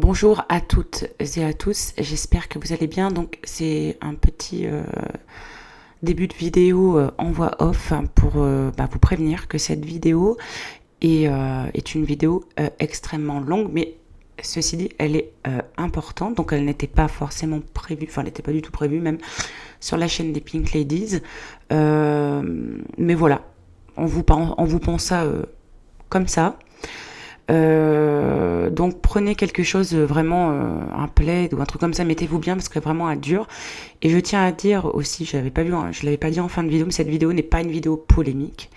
Bonjour à toutes et à tous, j'espère que vous allez bien. Donc c'est un petit début de vidéo en voix off pour vous prévenir que cette vidéo est une vidéo extrêmement longue, mais ceci dit, elle est importante, donc elle n'était pas forcément prévue, enfin elle n'était pas du tout prévue même sur la chaîne des Pink Ladies. Mais voilà, on vous pense ça comme ça. Donc prenez quelque chose vraiment, un plaid ou un truc comme ça, mettez-vous bien parce que vraiment elle dure. Et je tiens à dire aussi, je l'avais pas dit en fin de vidéo, mais cette vidéo n'est pas une vidéo polémique.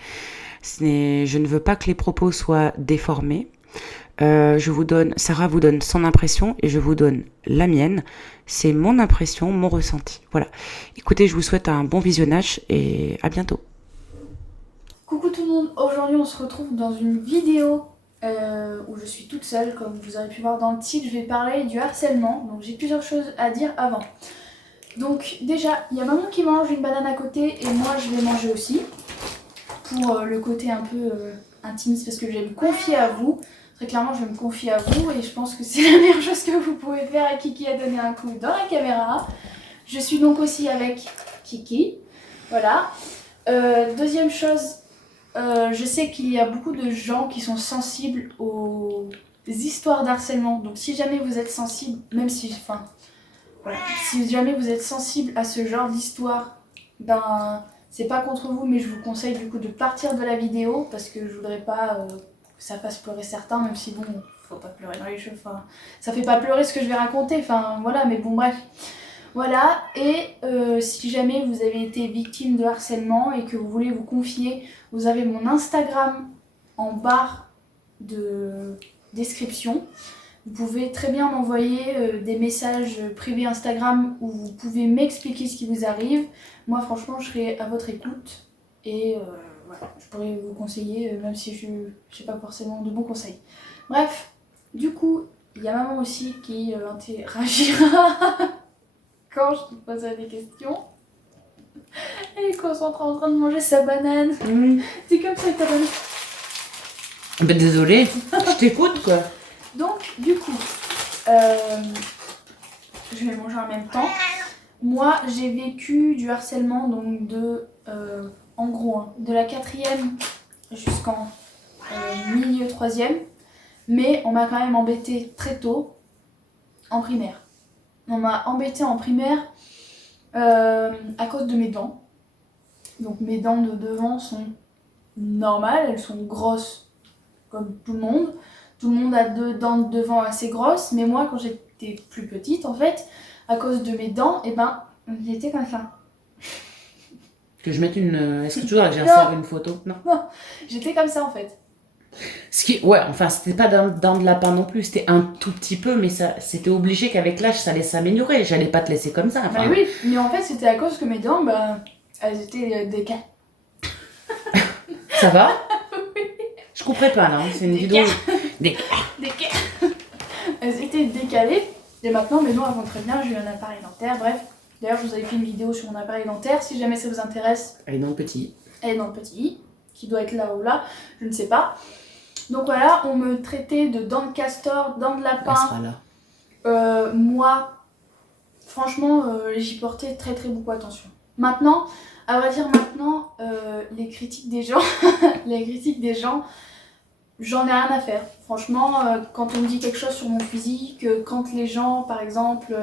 Je ne veux pas que les propos soient déformés. Sarah vous donne son impression et je vous donne la mienne. C'est mon impression, mon ressenti. Voilà. Écoutez, je vous souhaite un bon visionnage et à bientôt. Coucou tout le monde, aujourd'hui on se retrouve dans une vidéo où je suis toute seule, comme vous avez pu voir dans le titre. Je vais parler du harcèlement, donc j'ai plusieurs choses à dire avant. Donc déjà, il y a maman qui mange une banane à côté et moi je vais manger aussi, pour le côté un peu intimiste, parce que je vais me confier à vous. Très clairement, je vais me confier à vous et je pense que c'est la meilleure chose que vous pouvez faire. Et Kiki a donné un coup dans la caméra. Je suis donc aussi avec Kiki, voilà. Deuxième chose, je sais qu'il y a beaucoup de gens qui sont sensibles aux histoires d'harcèlement. Donc si jamais vous êtes sensible, même si, enfin, voilà, si jamais vous êtes sensible à ce genre d'histoire, ben c'est pas contre vous, mais je vous conseille du coup de partir de la vidéo parce que je voudrais pas que ça fasse pleurer certains, même si bon, faut pas pleurer dans les cheveux. Enfin, ça fait pas pleurer ce que je vais raconter. Enfin voilà, mais bon bref. Voilà, et si jamais vous avez été victime de harcèlement et que vous voulez vous confier, vous avez mon Instagram en barre de description. Vous pouvez très bien m'envoyer des messages privés Instagram où vous pouvez m'expliquer ce qui vous arrive. Moi franchement je serai à votre écoute et voilà, je pourrais vous conseiller même si je n'ai pas forcément de bons conseils. Bref, du coup, il y a maman aussi qui interagira quand je te posais des questions. Elle est concentrée en train de manger sa banane. C'est comme ça que ta banane. Ben désolée, je t'écoute quoi. Donc, du coup, je vais manger en même temps. Moi, j'ai vécu du harcèlement donc en gros, de la 4e jusqu'en milieu 3e. Mais on m'a quand même embêté très tôt en primaire. On m'a embêté en primaire à cause de mes dents. Donc mes dents de devant sont normales, elles sont grosses comme tout le monde. Tout le monde a deux dents de devant assez grosses, mais moi quand j'étais plus petite en fait, à cause de mes dents, et ben j'étais comme ça. Que je mette une. Est-ce que tu voudrais que j'insère une photo? Non. Non, j'étais comme ça en fait. Ouais, enfin, c'était pas dents de lapin non plus, c'était un tout petit peu, mais ça, c'était obligé qu'avec l'âge, ça allait s'améliorer. J'allais pas te laisser comme ça. Enfin, Bah oui, mais en fait c'était à cause que mes dents, elles étaient décalées. ça va? Je couperai pas, là. C'est une vidéo. Elles étaient décalées. Et maintenant mes dents elles vont très bien, j'ai eu un appareil dentaire, bref. D'ailleurs je vous avais fait une vidéo sur mon appareil dentaire, si jamais ça vous intéresse. Elle est dans le petit. Elle est dans le petit i, qui doit être là ou là, je ne sais pas. Donc voilà, on me traitait de dents de castor, dents de lapin. Elle sera là. Moi, franchement, j'y portais très très beaucoup attention. Maintenant, à vrai dire maintenant, les critiques des gens, j'en ai rien à faire. Franchement, quand on me dit quelque chose sur mon physique, quand les gens, par exemple,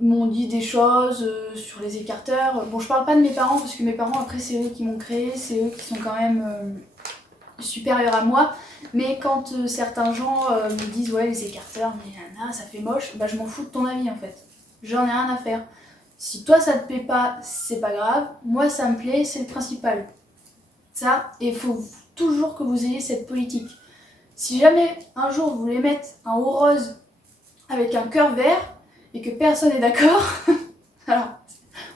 m'ont dit des choses sur les écarteurs. Bon, je parle pas de mes parents parce que mes parents, après, c'est eux qui m'ont créé, c'est eux qui sont quand même supérieurs à moi. Mais quand certains gens me disent ouais, les écarteurs, mais nana, ça fait moche, bah je m'en fous de ton avis en fait. J'en ai rien à faire. Si toi ça te plaît pas, c'est pas grave. Moi ça me plaît, c'est le principal. Ça, et il faut toujours que vous ayez cette politique. Si jamais un jour vous voulez mettre un haut rose avec un cœur vert et que personne n'est d'accord, alors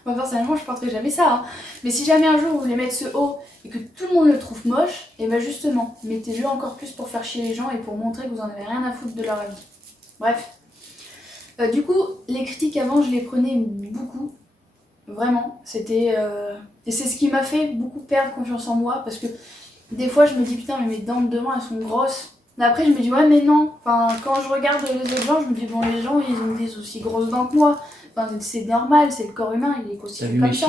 moi personnellement je porterai jamais ça, hein. Mais si jamais un jour vous voulez mettre ce haut et que tout le monde le trouve moche, et ben justement, mettez-le encore plus pour faire chier les gens et pour montrer que vous en avez rien à foutre de leur avis. Bref. Du coup, les critiques avant, je les prenais beaucoup. Vraiment. C'était... Et c'est ce qui m'a fait beaucoup perdre confiance en moi parce que des fois je me dis putain mais mes dents de devant elles sont grosses. Mais après, je me dis, ouais, mais non. Enfin, quand je regarde les autres gens, je me dis, bon, les gens, ils ont des aussi grosses dents que moi. Enfin, c'est normal, c'est le corps humain, il est constitué comme ça.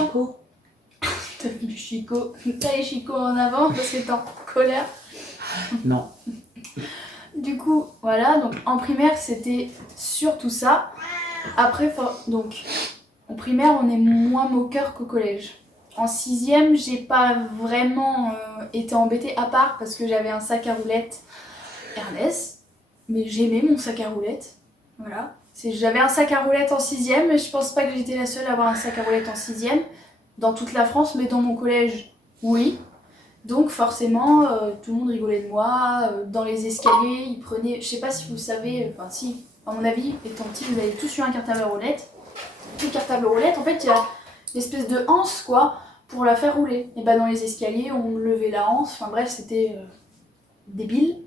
T'as vu Chico? T'as les Chico en avant parce que t'es en colère? Non. Du coup, voilà, donc en primaire, c'était surtout ça. Après, donc, en primaire, on est moins moqueur qu'au collège. En sixième, j'ai pas vraiment été embêtée, à part parce que j'avais un sac à roulettes Ernest. Mais j'aimais mon sac à roulettes. Voilà. J'avais un sac à roulettes en sixième, mais je pense pas que j'étais la seule à avoir un sac à roulettes en sixième. Dans toute la France, mais dans mon collège, oui. Donc forcément, tout le monde rigolait de moi. Dans les escaliers, ils prenaient... Je sais pas si vous savez... Enfin si, à mon avis, étant petit, vous avez tous eu un cartable à roulettes. Le cartable à roulettes, en fait, il y a l'espèce de anse, quoi, pour la faire rouler. Et bah dans les escaliers, on levait la anse. Enfin bref, c'était débile.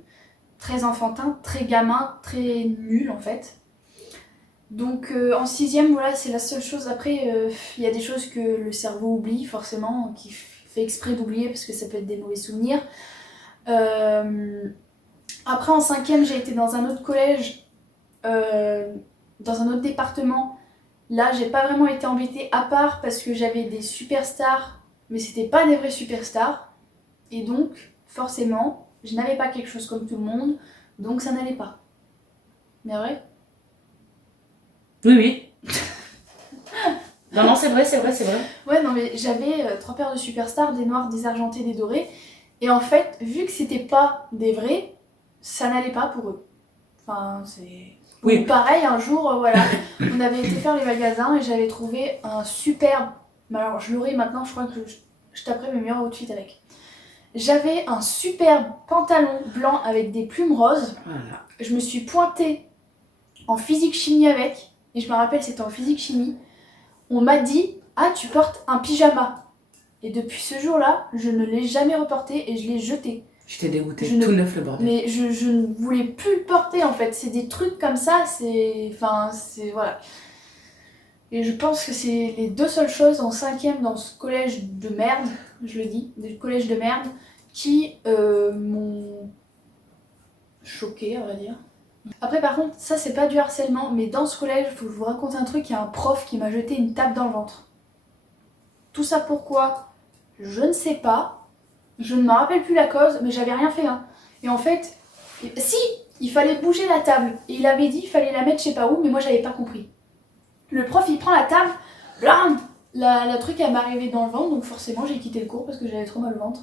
Très enfantin, très gamin, très nul, en fait. Donc en sixième, voilà, c'est la seule chose. Après, il y a des choses que le cerveau oublie, forcément, qui fait exprès d'oublier parce que ça peut être des mauvais souvenirs. Après, en cinquième, j'ai été dans un autre collège, dans un autre département. Là, j'ai pas vraiment été embêtée, à part parce que j'avais des superstars, mais c'était pas des vrais superstars. Et donc, forcément, je n'avais pas quelque chose comme tout le monde, donc ça n'allait pas. Mais vrai? Oui. Non, c'est vrai. Ouais, non, mais j'avais 3 paires de superstars, des noirs, des argentés, des dorés. Et en fait, vu que c'était pas des vrais, ça n'allait pas pour eux. Enfin, c'est... Oui. Ou pareil, un jour, voilà, on avait été faire les magasins et j'avais trouvé un superbe... Alors, je l'aurai maintenant, je crois que je taperai mes meilleurs outfits avec. J'avais un superbe pantalon blanc avec des plumes roses. Voilà. Je me suis pointée en physique-chimie avec. Et je me rappelle, c'était en physique-chimie. On m'a dit « Ah, tu portes un pyjama ». Et depuis ce jour-là, je ne l'ai jamais reporté et je l'ai jeté. J'étais dégoûtée, tout neuf le bordel. Mais je ne voulais plus le porter en fait. C'est des trucs comme ça, c'est... Enfin, c'est... Voilà. Et je pense que c'est les deux seules choses en cinquième dans ce collège de merde, je le dis, des collèges de merde, qui m'ont choquée, on va dire. Après par contre, ça c'est pas du harcèlement, mais dans ce collège, faut que je vous raconte un truc, il y a un prof qui m'a jeté une tape dans le ventre. Tout ça pourquoi? Je ne sais pas, je ne me rappelle plus la cause, mais j'avais rien fait. Hein. Et en fait, si, il fallait bouger la table, et il avait dit qu'il fallait la mettre je sais pas où, mais moi j'avais pas compris. Le prof il prend la table, blam, la truc elle m'est arrivée dans le ventre, donc forcément j'ai quitté le cours parce que j'avais trop mal au ventre,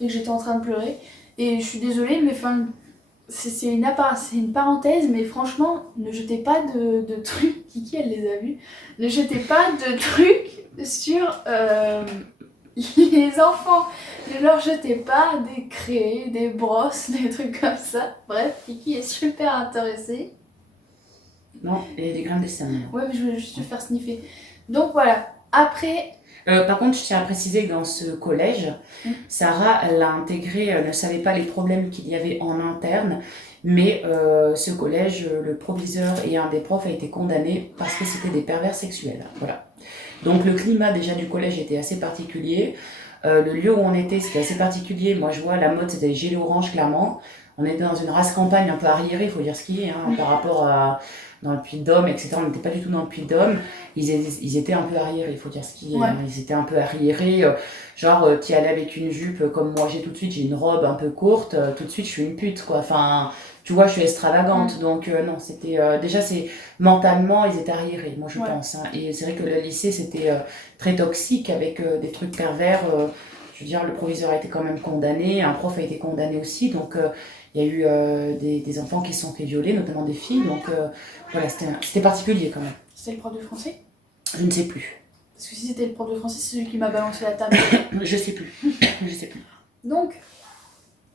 et que j'étais en train de pleurer. Et je suis désolée, mais enfin... C'est une parenthèse, mais franchement, ne jetez pas de trucs. Kiki, elle les a vus. Ne jetez pas de trucs sur les enfants. Ne leur jetez pas des craies, des brosses, des trucs comme ça. Bref, Kiki est super intéressée. Non, et des graines de cerveau. Ouais, mais je voulais juste te faire sniffer. Donc voilà. Après... Par contre, je tiens à préciser que dans ce collège, Sarah, elle a intégré, elle ne savait pas les problèmes qu'il y avait en interne, mais ce collège, le proviseur et un des profs a été condamné parce que c'était des pervers sexuels. Voilà. Donc le climat déjà du collège était assez particulier. Le lieu où on était, c'était assez particulier. Moi, je vois, la mode, c'était les gilets orange, clairement. On était dans une race campagne un peu arriérée, il faut dire ce qui est, hein, par rapport à... dans le Puy-de-Dôme, etc. On n'était pas du tout dans le Puy-de-Dôme. Ils étaient un peu arriérés, il faut dire ce qui est. Ouais. Ils étaient un peu arriérés. Genre, tu y allais avec une jupe comme moi, j'ai tout de suite, j'ai une robe un peu courte. Tout de suite, je suis une pute, quoi. Enfin, tu vois, je suis extravagante. Donc, non, c'était... déjà, mentalement, ils étaient arriérés, moi, je pense. Hein. Et c'est vrai que le lycée, c'était très toxique avec des trucs pervers. Je veux dire, le proviseur a été quand même condamné. Un prof a été condamné aussi. Donc... il y a eu des enfants qui se sont fait violer, notamment des filles, donc voilà, c'était particulier quand même. C'était le prof de français? Je ne sais plus. Parce que si c'était le prof de français, c'est celui qui m'a balancé la table. Je sais plus. Donc,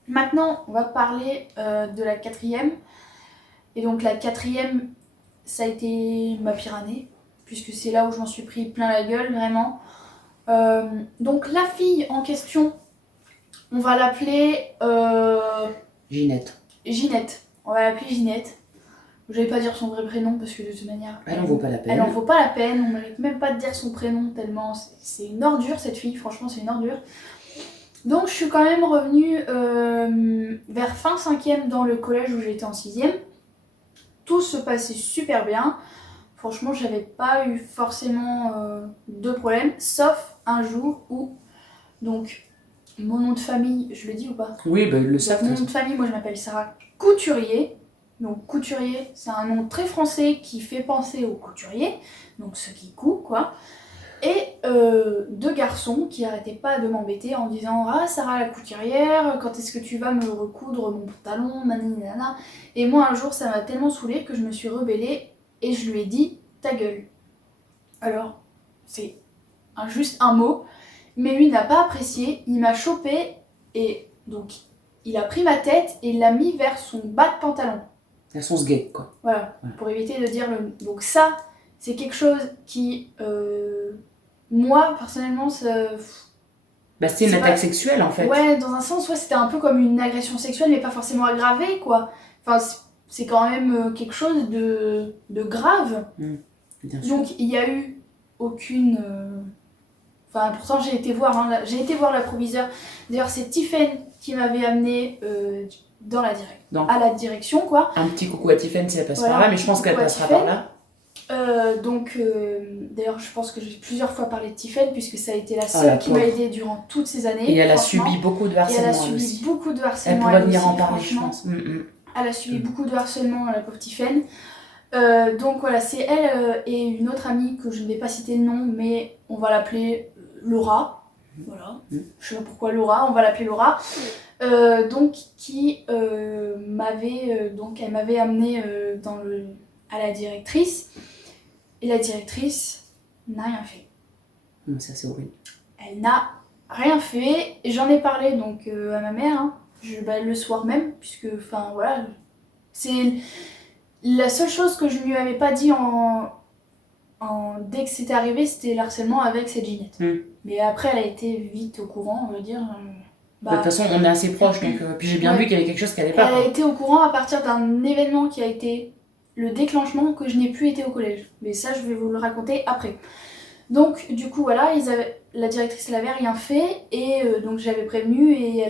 maintenant, on va parler de la quatrième. Et donc la quatrième, ça a été ma pire année, puisque c'est là où je m'en suis pris plein la gueule, vraiment. Donc la fille en question, on va l'appeler... Ginette. On va l'appeler Ginette. Je vais pas dire son vrai prénom parce que de toute manière... Elle en vaut pas la peine. Elle en vaut pas la peine, on mérite même pas de dire son prénom tellement... C'est une ordure cette fille, franchement c'est une ordure. Donc je suis quand même revenue vers fin 5e dans le collège où j'étais en 6e. Tout se passait super bien. Franchement, j'avais pas eu forcément de problème, sauf un jour où, donc, mon nom de famille, je le dis ou pas? Oui, bah, le Donc, savent. mon nom de famille, moi je m'appelle Sarah Couturier. Donc Couturier, c'est un nom très français qui fait penser aux couturiers, donc ceux qui couent quoi. Et deux garçons qui arrêtaient pas de m'embêter en disant ah Sarah la couturière, quand est-ce que tu vas me recoudre mon pantalon, nanani nanana. Et moi un jour ça m'a tellement saoulée que je me suis rebellée et je lui ai dit ta gueule. Alors c'est juste un mot, mais lui n'a pas apprécié, il m'a chopé et donc il a pris ma tête et il l'a mis vers son bas de pantalon. Elles sont gay quoi. Voilà, pour éviter de dire le... Donc ça, c'est quelque chose qui, moi, personnellement, ça... Bah c'était une C'est attaque pas- sexuelle en fait. Ouais, dans un sens, ouais, c'était un peu comme une agression sexuelle, mais pas forcément aggravée, quoi. Enfin, c'est quand même quelque chose de grave. Bien sûr. Donc, il y a eu aucune... Enfin, pourtant, j'ai été voir la proviseure. D'ailleurs, c'est Tiffen qui m'avait amenée à la direction, quoi. Un petit coucou à Tiffen si elle passe Voilà, par là, mais je pense qu'elle coucou à passera Tiffen. par là. D'ailleurs, je pense que j'ai plusieurs fois parlé de Tiffen, puisque ça a été la la seule qui pauvre. m'a aidée durant toutes ces années. Et elle a franchement. subi beaucoup de Et elle harcèlement a elle subi aussi. beaucoup de Elle harcèlement. pourrait venir aussi, en parler, je franchement. pense. Elle a subi beaucoup de harcèlement, la pauvre Tiffen. Donc voilà, c'est elle et une autre amie que je ne vais pas citer le nom, mais on va l'appeler Laura. Voilà, je sais pas pourquoi Laura, on va l'appeler Laura. Donc elle m'avait amenée à la directrice, et la directrice n'a rien fait. Ça c'est horrible. Elle n'a rien fait, et j'en ai parlé donc à ma mère, hein, le soir même, puisque enfin voilà, c'est la seule chose que je lui avais pas dit dès que c'était arrivé, c'était le harcèlement avec cette Ginette. Mais après, elle a été vite au courant, on va dire. De toute façon, on est assez proches, donc puis j'ai bien vu qu'il y avait quelque chose qui allait pas. Elle a été au courant à partir d'un événement qui a été le déclenchement que je n'ai plus été au collège. Mais ça, je vais vous le raconter après. Donc, du coup, voilà, la directrice n'avait rien fait, et donc j'avais prévenu, et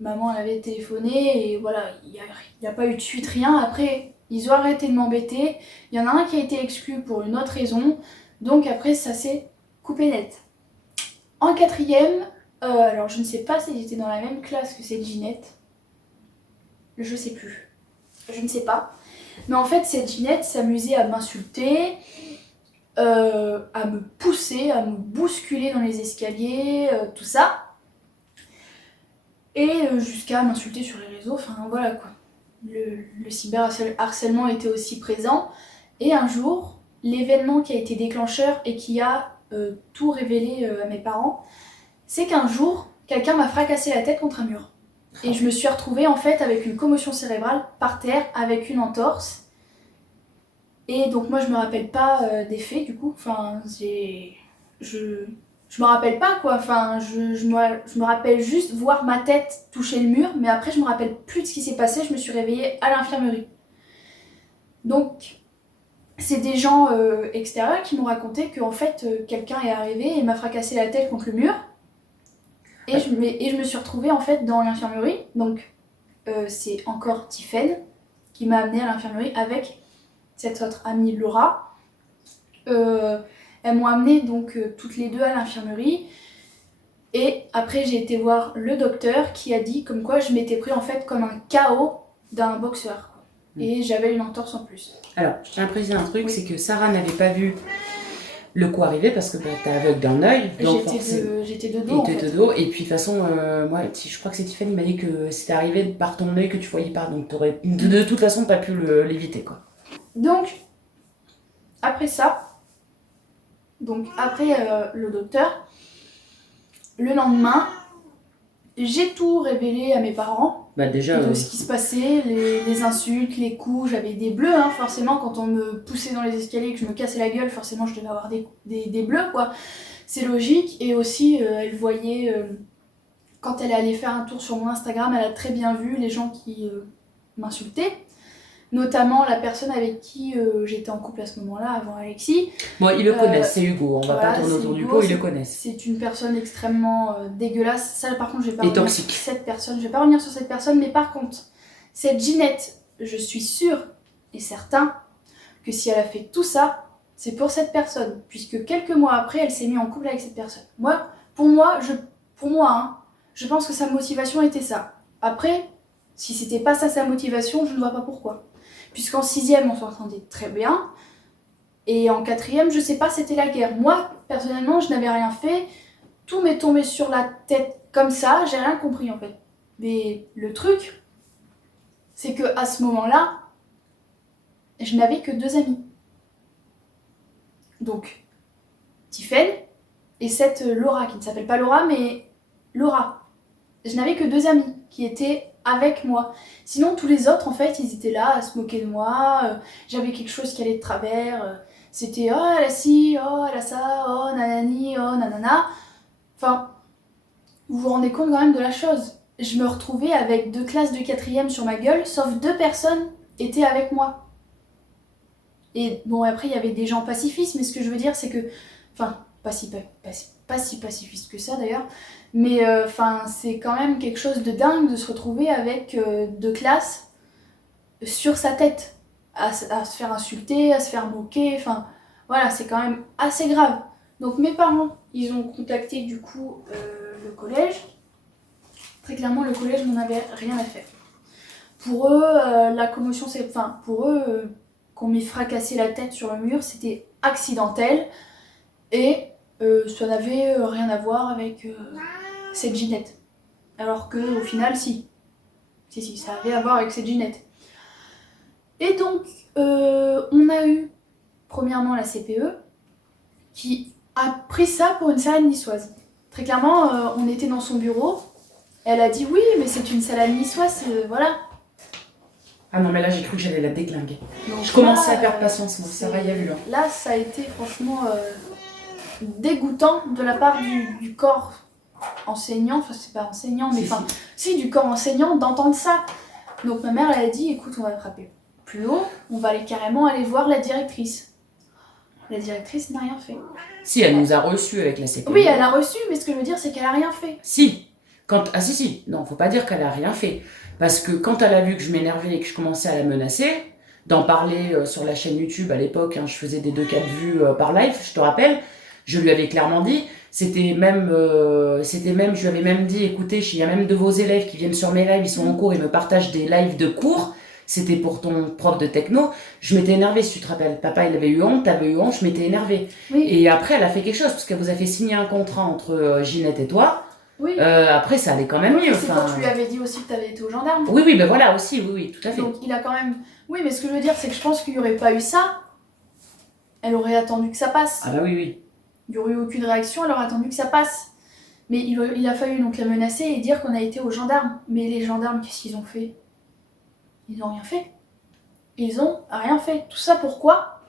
maman elle avait téléphoné, et voilà, il n'y a pas eu de suite, rien. Après, ils ont arrêté de m'embêter. Il y en a un qui a été exclu pour une autre raison. Donc après, ça s'est coupé net. En 4e, alors je ne sais pas si j'étais dans la même classe que cette Ginette. Je sais plus. Je ne sais pas. Mais en fait, cette Ginette s'amusait à m'insulter, à me pousser, à me bousculer dans les escaliers, tout ça. Et jusqu'à m'insulter sur les réseaux, enfin voilà quoi. Le cyberharcèlement était aussi présent. Et un jour, l'événement qui a été déclencheur et qui a tout révélé à mes parents, c'est qu'un jour, quelqu'un m'a fracassé la tête contre un mur. Et je me suis retrouvée en fait avec une commotion cérébrale par terre, avec une entorse. Et donc moi je me rappelle pas des faits du coup, enfin je me rappelle pas quoi, enfin je me rappelle juste voir ma tête toucher le mur, mais après je me rappelle plus de ce qui s'est passé, je me suis réveillée à l'infirmerie. Donc c'est des gens extérieurs qui m'ont raconté qu'en fait quelqu'un est arrivé et m'a fracassé la tête contre le mur, et je me suis retrouvée en fait dans l'infirmerie. Donc c'est encore Tiffen qui m'a amenée à l'infirmerie avec cette autre amie Laura. Elles m'ont amenée donc toutes les deux à l'infirmerie, et après j'ai été voir le docteur qui a dit comme quoi je m'étais pris en fait comme un KO d'un boxeur, et j'avais une entorse en plus. Alors je tiens à préciser un truc, c'est que Sarah n'avait pas vu le coup arriver parce que t'es aveugle d'un œil. J'étais de dos en fait. De dos, et puis de toute façon, moi je crois que c'est Tiffany qui m'a dit que c'était arrivé par ton œil que tu voyais pas, donc t'aurais de toute façon pas pu l'éviter quoi. Donc après ça, après le docteur, le lendemain, j'ai tout révélé à mes parents. Bah déjà, de ce qui se passait, les insultes, les coups. J'avais des bleus, hein, forcément, quand on me poussait dans les escaliers et que je me cassais la gueule, forcément je devais avoir des bleus, quoi. C'est logique. Et aussi, elle voyait, quand elle est allée faire un tour sur mon Instagram, elle a très bien vu les gens qui m'insultaient. notamment la personne avec qui j'étais en couple à ce moment-là, avant Alexis. Bon, ils le connaissent, c'est Hugo, on va voilà, pas tourner autour du Hugo, pot, ils le connaissent. C'est une personne extrêmement dégueulasse. Ça, par contre, je vais pas revenir toxique. sur cette personne. Je vais pas revenir sur cette personne, mais par contre, cette Ginette, je suis sûre et certain que si elle a fait tout ça, c'est pour cette personne, puisque quelques mois après, elle s'est mise en couple avec cette personne. Pour moi, je pense que sa motivation était ça. Après, si c'était pas ça sa motivation, je ne vois pas pourquoi. Puisqu'en 6e, on s'entendait très bien, et en 4e, je sais pas, c'était la guerre. Moi, personnellement, je n'avais rien fait, tout m'est tombé sur la tête comme ça, j'ai rien compris en fait. Mais le truc, c'est que à ce moment-là, je n'avais que 2 amis. Donc, Tiffen et cette Laura, qui ne s'appelle pas Laura, mais Laura. Je n'avais que 2 amis qui étaient avec moi. Sinon, tous les autres, en fait, ils étaient là à se moquer de moi. J'avais quelque chose qui allait de travers. C'était oh, elle a ci, oh, elle a ça, oh, nanani, oh, nanana. Enfin, vous vous rendez compte quand même de la chose. Je me retrouvais avec 2 classes de 4e sur ma gueule, sauf 2 personnes étaient avec moi. Et bon, après, il y avait des gens pacifistes, mais ce que je veux dire, c'est que... Enfin, pas si pacifiste que ça, d'ailleurs. Mais c'est quand même quelque chose de dingue de se retrouver avec 2 classes sur sa tête. À se faire insulter, à se faire moquer, enfin... Voilà, c'est quand même assez grave. Donc mes parents, ils ont contacté du coup le collège. Très clairement, le collège n'en avait rien à faire. Pour eux, la commotion, c'est... Enfin, pour eux... qu'on m'ait fracassé la tête sur le mur, c'était accidentel et ça n'avait rien à voir avec cette Ginette. Alors que au final, si, ça avait à voir avec cette Ginette. Et donc, on a eu premièrement la CPE qui a pris ça pour une salade niçoise. Très clairement, on était dans son bureau, elle a dit oui, mais c'est une salade niçoise, voilà. Ah non, mais là, j'ai cru que j'allais la déglinguer. Donc je commençais à perdre patience, moi, ça va y aller. Là, ça a été franchement dégoûtant de la part du corps enseignant, enfin, c'est pas enseignant, mais si, du corps enseignant, d'entendre ça. Donc, ma mère, elle a dit, écoute, on va frapper plus haut, on va carrément aller voir la directrice. La directrice n'a rien fait. Si, elle nous a reçus avec la CPE. Oui, elle a reçu, mais ce que je veux dire, c'est qu'elle a rien fait. Si. Si. Non, faut pas dire qu'elle a rien fait. Parce que quand elle a vu que je m'énervais et que je commençais à la menacer, d'en parler sur la chaîne YouTube à l'époque, je faisais des 2-4 vues par live, je te rappelle, je lui avais clairement dit, je lui avais même dit, écoutez, il y a même de vos élèves qui viennent sur mes lives, ils sont en cours, ils me partagent des lives de cours, c'était pour ton prof de techno, je m'étais énervée, si tu te rappelles, papa il avait eu honte, t'avais eu honte, je m'étais énervée. Oui. Et après elle a fait quelque chose, parce qu'elle vous a fait signer un contrat entre Ginette et toi. Oui. Après, ça allait quand même mieux. C'est quand tu lui avais dit aussi que tu avais été aux gendarmes. Oui, ben voilà, aussi, oui, tout à fait. Donc, il a quand même... Oui, mais ce que je veux dire, c'est que je pense qu'il n'y aurait pas eu ça. Elle aurait attendu que ça passe. Ah bah oui. Il n'y aurait eu aucune réaction, elle aurait attendu que ça passe. Mais il a fallu donc la menacer et dire qu'on a été aux gendarmes. Mais les gendarmes, qu'est-ce qu'ils ont fait? Ils n'ont rien fait. Ils ont rien fait. Tout ça pourquoi?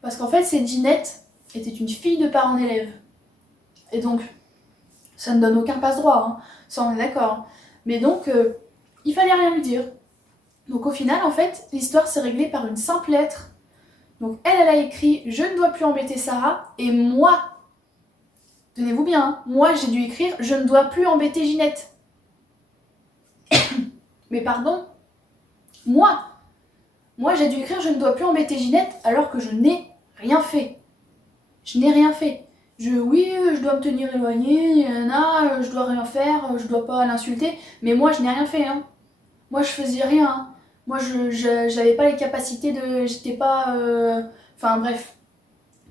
Parce qu'en fait, cette Ginette était une fille de parents d'élèves. Et donc... ça ne donne aucun passe-droit, ça on est d'accord. Mais donc, il fallait rien lui dire. Donc au final, en fait, l'histoire s'est réglée par une simple lettre. Donc elle a écrit « Je ne dois plus embêter Sarah » et moi, tenez-vous bien, moi j'ai dû écrire « Je ne dois plus embêter Ginette ». Mais pardon, moi j'ai dû écrire « Je ne dois plus embêter Ginette » alors que je n'ai rien fait. Je n'ai rien fait. Je dois me tenir éloignée, je dois rien faire, je dois pas l'insulter, mais moi je n'ai rien fait, Moi je faisais rien, Moi j'avais pas les capacités de... J'étais pas... Enfin bref.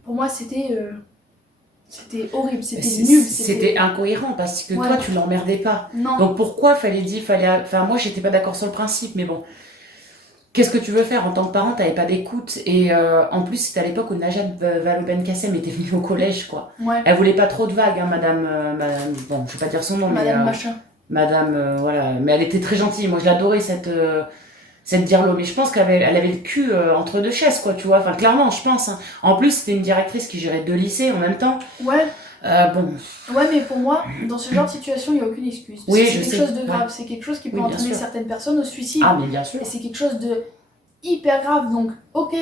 Pour moi c'était horrible, c'était nul. C'était incohérent parce que toi tu l'emmerdais pas. Non. Donc pourquoi Enfin moi j'étais pas d'accord sur le principe, mais bon. Qu'est-ce que tu veux faire en tant que parent? T'avais pas d'écoute et en plus c'était à l'époque où Najat Vallaud-Belkacem était venue au collège quoi. Ouais. Elle voulait pas trop de vagues, madame, bon je vais pas dire son nom, madame mais machin. Madame voilà, mais elle était très gentille. Moi je l'adorais cette Dirlo, mais je pense qu'elle avait le cul entre 2 chaises quoi, tu vois. Enfin clairement je pense. En plus c'était une directrice qui gérait 2 lycées en même temps. Ouais. Bon, Ouais, mais pour moi, dans ce genre de situation, il n'y a aucune excuse. Parce oui, que c'est je quelque sais. chose de Ouais. grave, c'est quelque chose qui peut Oui, bien entraîner sûr. certaines personnes au suicide. Ah, mais bien sûr. Et c'est quelque chose de hyper grave. Donc, ok,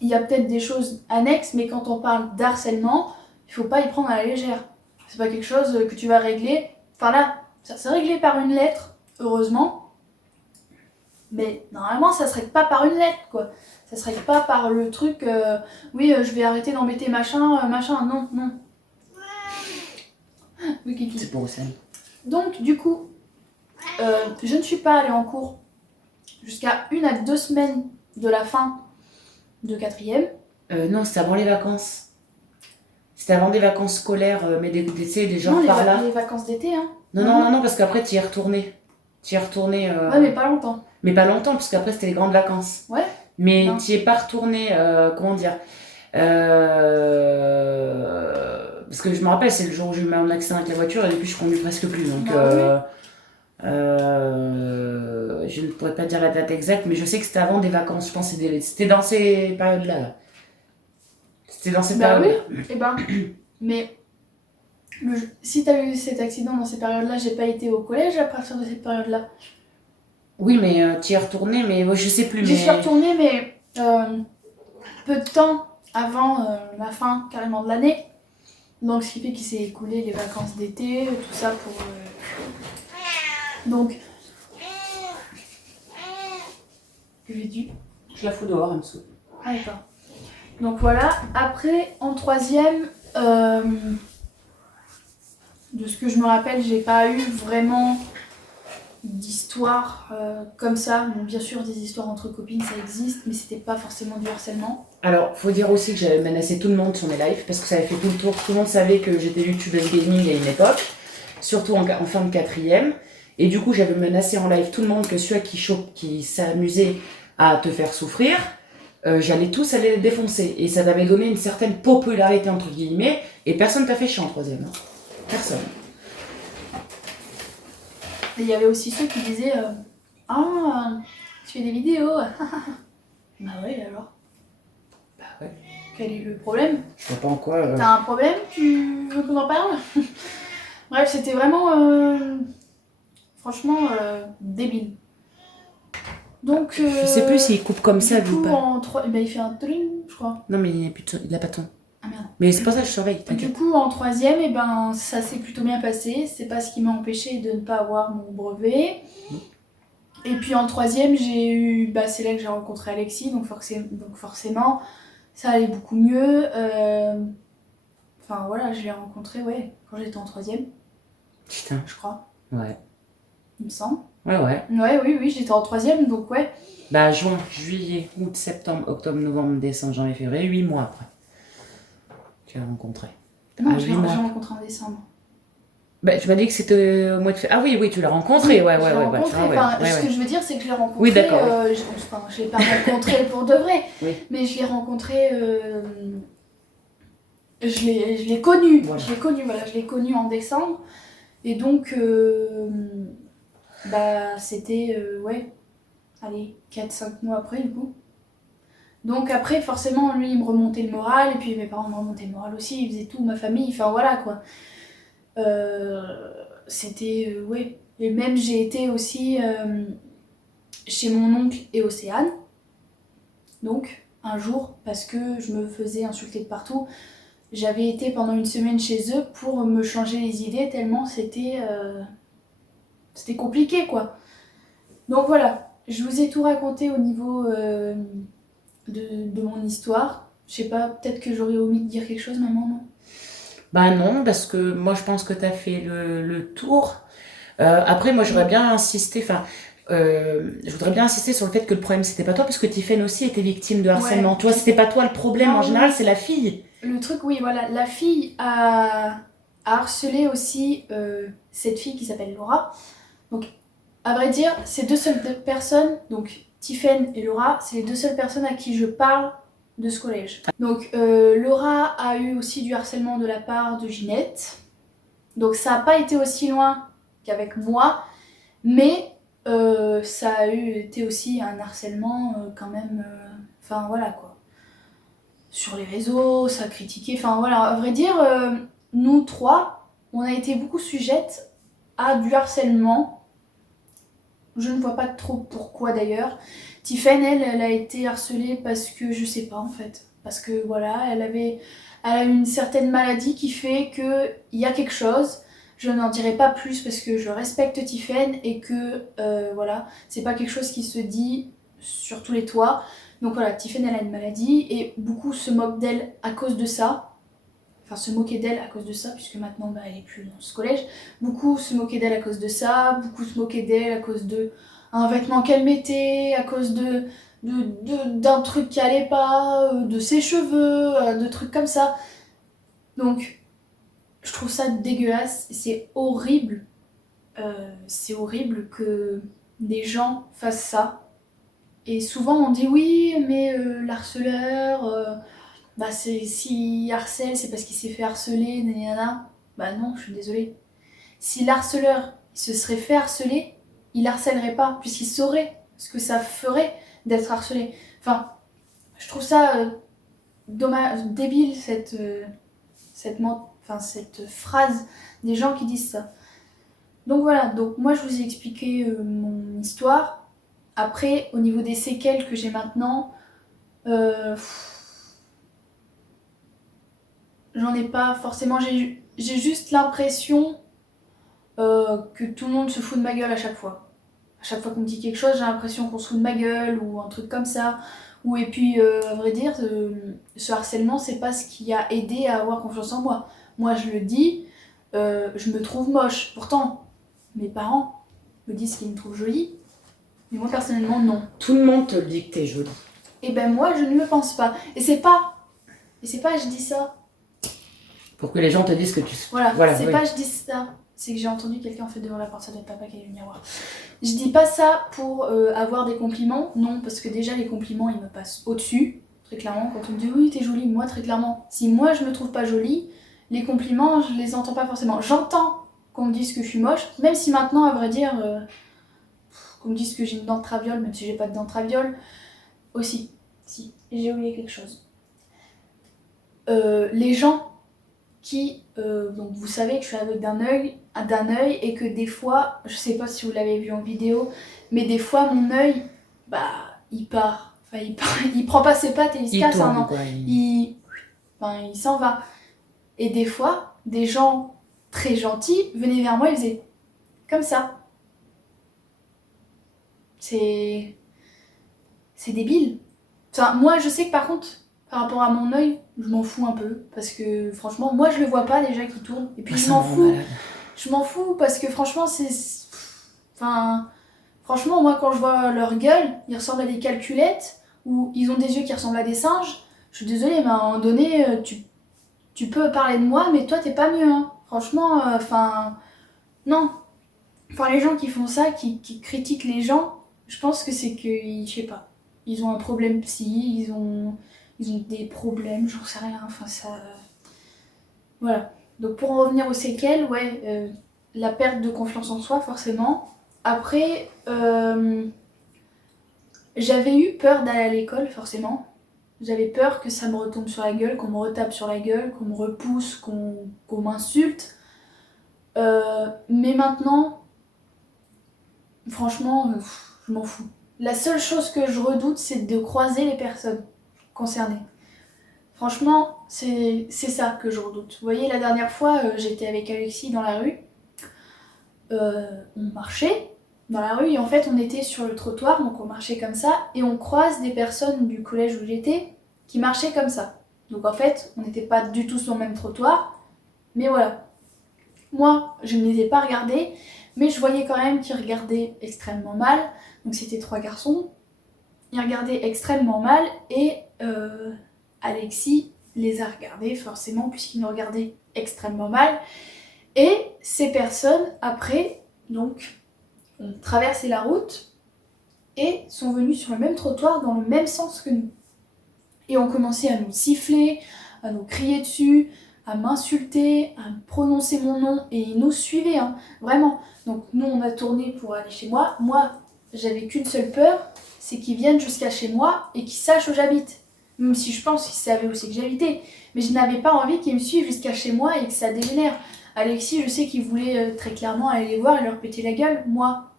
il y a peut-être des choses annexes, mais quand on parle d'harcèlement, il faut pas y prendre à la légère. C'est pas quelque chose que tu vas régler. Enfin là, ça s'est réglé par une lettre, heureusement. Mais normalement, ça se règle pas par une lettre, quoi. Ça se règle pas par le truc, oui, je vais arrêter d'embêter machin, machin. Non, non. Oui, Kiki. C'est pour Océane. Donc, du coup, je ne suis pas allée en cours jusqu'à 1 à 2 semaines de la fin de 4e. Non, c'était avant les vacances. C'était avant des vacances scolaires, mais tu sais, des gens Non, par là. les vacances d'été, hein. Non, parce qu'après, tu y es retourné. Tu y es retourné. Ouais, mais pas longtemps. Mais pas longtemps, parce qu'après, c'était les grandes vacances. Ouais. Mais Non. tu y es pas retourné, comment dire parce que je me rappelle, c'est le jour où j'ai eu mon accident avec la voiture et depuis, je conduis presque plus. Donc, Bah je ne pourrais pas dire la date exacte, mais je sais que c'était avant des vacances. Je pense que c'était dans ces périodes-là. Là. C'était dans ces Bah périodes-là. oui, et ben, mais si t'as eu cet accident dans ces périodes-là, j'ai pas été au collège à partir de cette période-là. Oui, mais tu y es retourné, mais ouais, je sais plus. J'y Mais... suis retournée, mais peu de temps avant la fin carrément de l'année. Donc ce qui fait qu'il s'est écoulé les vacances d'été, tout ça pour... Donc... J'ai dû... Je la fous dehors, elle me saoule. Ah d'accord. Donc voilà, après en 3e, de ce que je me rappelle, j'ai pas eu vraiment d'histoire comme ça. Bon, bien sûr, des histoires entre copines, ça existe, mais c'était pas forcément du harcèlement. Alors, faut dire aussi que j'avais menacé tout le monde sur mes lives parce que ça avait fait tout le tour. Tout le monde savait que j'étais youtubeuse gaming à une époque, surtout en fin de 4e. Et du coup, j'avais menacé en live tout le monde que ceux qui s'amusaient à te faire souffrir, j'allais tous aller les défoncer. Et ça t'avait donné une certaine popularité, entre guillemets, et personne t'a fait chier en 3e. Hein. Personne. Et il y avait aussi ceux qui disaient ah, tu fais des vidéos. Bah ouais, alors. Bah ouais. Quel est le problème? Je vois pas en quoi. T'as un problème? Tu veux qu'on en parle? Bref, c'était vraiment franchement débile. Donc. Je sais plus s'il coupe comme ça, du ou coup, pas. en 3... bah, il fait un tling, je crois. Non, mais il a pas de son. Ah merde. Mais c'est pas ça que je surveille, Du t'inquiète. coup, en 3e, eh ben, ça s'est plutôt bien passé. C'est pas ce qui m'a empêché de ne pas avoir mon brevet. Et puis en 3e, j'ai eu. Bah, c'est là que j'ai rencontré Alexis, donc forcément, ça allait beaucoup mieux. Enfin voilà, je l'ai rencontré, ouais, quand j'étais en 3e, Putain. je crois, Ouais. il me semble. Ouais. Ouais, oui, j'étais en 3e, donc ouais. Bah, juin, juillet, août, septembre, octobre, novembre, décembre, janvier, février, 8 mois après. Tu l'as rencontré. Non, Ah, je l'ai 8 mois. rencontré en décembre. Bah, tu m'as dit que c'était au mois de février. Ah oui, tu l'as rencontré, ouais. Je l'ai rencontré, ce que je veux dire, c'est que je l'ai rencontré. Oui, d'accord. Je l'ai pas rencontré pour de vrai, Oui. mais je l'ai rencontré. Je l'ai connu. Voilà. Je l'ai connu en décembre. Et donc, bah, c'était, ouais, allez, 4-5 mois après, du coup. Donc après, forcément, lui, il me remontait le moral, et puis mes parents me remontaient le moral aussi, ils faisaient tout, ma famille, enfin voilà, quoi. C'était, ouais. Et même, j'ai été aussi chez mon oncle et Océane. Donc, un jour, parce que je me faisais insulter de partout, j'avais été pendant une semaine chez eux pour me changer les idées, tellement c'était compliqué, quoi. Donc voilà, je vous ai tout raconté au niveau de mon histoire. Je sais pas, peut-être que j'aurais omis de dire quelque chose, maman, non? Bah non, parce que moi je pense que t'as fait le tour. Après, moi j'aurais bien insisté, je voudrais bien insister sur le fait que le problème c'était pas toi, parce que Tiffen aussi était victime de harcèlement. Ouais. Tu vois, c'était pas toi le problème, Non, en général c'est la fille. Le truc, oui, voilà, la fille a harcelé aussi cette fille qui s'appelle Laura. Donc, à vrai dire, ces deux seules personnes, donc Tiffen et Laura, c'est les deux seules personnes à qui je parle de ce collège. Donc, Laura a eu aussi du harcèlement de la part de Ginette. Donc, ça n'a pas été aussi loin qu'avec moi, mais ça a été aussi un harcèlement quand même. Enfin, voilà quoi. Sur les réseaux, ça critiquait. Enfin, voilà, à vrai dire, nous trois, on a été beaucoup sujettes à du harcèlement. Je ne vois pas trop pourquoi d'ailleurs. Tiffen, elle a été harcelée parce que je sais pas en fait. Parce que voilà, elle a une certaine maladie qui fait qu'il y a quelque chose. Je n'en dirai pas plus parce que je respecte Tiffen et que voilà, c'est pas quelque chose qui se dit sur tous les toits. Donc voilà, Tiffen elle a une maladie et beaucoup se moquent d'elle à cause de ça. Enfin, se moquer d'elle à cause de ça, puisque maintenant bah, elle est plus dans ce collège. Beaucoup se moquaient d'elle à cause de ça, beaucoup se moquaient d'elle à cause de un vêtement qu'elle mettait, à cause d'un truc qui allait pas, de ses cheveux, de trucs comme ça. Donc, je trouve ça dégueulasse, c'est horrible. C'est horrible que des gens fassent ça. Et souvent on dit oui, mais l'harceleur, bah s'il harcèle, c'est parce qu'il s'est fait harceler, nanana. Bah non, je suis désolée. Si l'harceleur se serait fait harceler, il harcèlerait pas, puisqu'il saurait ce que ça ferait d'être harcelé. Enfin, je trouve ça dommage, débile cette phrase des gens qui disent ça. Donc voilà, donc moi je vous ai expliqué mon histoire. Après, au niveau des séquelles que j'ai maintenant, j'en ai pas forcément. J'ai juste l'impression que tout le monde se fout de ma gueule à chaque fois. À chaque fois qu'on me dit quelque chose, j'ai l'impression qu'on se fout de ma gueule ou un truc comme ça. Ou et puis, à vrai dire, ce harcèlement, c'est pas ce qui a aidé à avoir confiance en moi. Moi, je le dis, je me trouve moche. Pourtant, mes parents me disent qu'ils me trouvent jolie. Mais moi, personnellement, non. Tout le monde te le dit que t'es jolie. Et ben moi, je ne le pense pas. Et c'est pas, je dis ça. Pour que les gens te disent que tu... Voilà, c'est oui. Pas je dis ça. C'est que j'ai entendu quelqu'un en fait devant la porte, ça doit être papa qui est venu voir. Je dis pas ça pour avoir des compliments, non, parce que déjà les compliments ils me passent au-dessus, très clairement. Quand on me dit oui t'es jolie, moi très clairement, si moi je me trouve pas jolie, les compliments je les entends pas forcément. J'entends qu'on me dise que je suis moche, même si maintenant à vrai dire, qu'on me dise que j'ai une dent de traviole, même si j'ai pas de dent de traviole, aussi, si, j'ai oublié quelque chose. Les gens qui, donc vous savez que je suis aveugle d'un œil et que des fois, je sais pas si vous l'avez vu en vidéo, mais des fois mon œil, bah, il part. Enfin, il prend pas ses pattes et il se casse, tourne, non. Quoi, il s'en va. Et des fois, des gens très gentils venaient vers moi et faisaient comme ça. C'est débile. Enfin, moi, je sais que par contre, par rapport à mon œil, je m'en fous un peu. Parce que franchement, moi je le vois pas déjà qui tourne. Et puis je m'en fous. Je m'en fous parce que franchement, Enfin, franchement, moi quand je vois leur gueule, ils ressemblent à des calculettes ou ils ont des yeux qui ressemblent à des singes. Je suis désolée, mais à un moment donné, tu peux parler de moi, mais toi t'es pas mieux. Hein. Franchement, non. Enfin, les gens qui font ça, qui critiquent les gens, je pense que c'est que, je sais pas, ils ont un problème psy, ils ont des problèmes, j'en sais rien, enfin ça... Voilà. Donc pour en revenir aux séquelles, ouais, la perte de confiance en soi, forcément. Après, j'avais eu peur d'aller à l'école, forcément. J'avais peur que ça me retombe sur la gueule, qu'on me retape sur la gueule, qu'on me repousse, qu'on m'insulte. Mais maintenant, franchement, je m'en fous. La seule chose que je redoute, c'est de croiser les personnes concernées. Franchement, c'est ça que je redoute. Vous voyez, la dernière fois, j'étais avec Alexis dans la rue. On marchait dans la rue et en fait, on était sur le trottoir, donc on marchait comme ça. Et on croise des personnes du collège où j'étais qui marchaient comme ça. Donc en fait, on n'était pas du tout sur le même trottoir. Mais voilà. Moi, je ne les ai pas regardés, mais je voyais quand même qu'ils regardaient extrêmement mal. Donc c'était 3 garçons. Ils regardaient extrêmement mal et... Alexis les a regardés forcément puisqu'il nous regardait extrêmement mal et ces personnes après donc ont traversé la route et sont venues sur le même trottoir dans le même sens que nous et ont commencé à nous siffler, à nous crier dessus, à m'insulter, à prononcer mon nom et ils nous suivaient hein, vraiment. Donc nous on a tourné pour aller chez moi j'avais qu'une seule peur, c'est qu'ils viennent jusqu'à chez moi et qu'ils sachent où j'habite. Même si je pense qu'ils savaient aussi que j'habitais. Mais je n'avais pas envie qu'ils me suivent jusqu'à chez moi et que ça dégénère. Alexis, je sais qu'il voulait très clairement aller les voir et leur péter la gueule. Moi,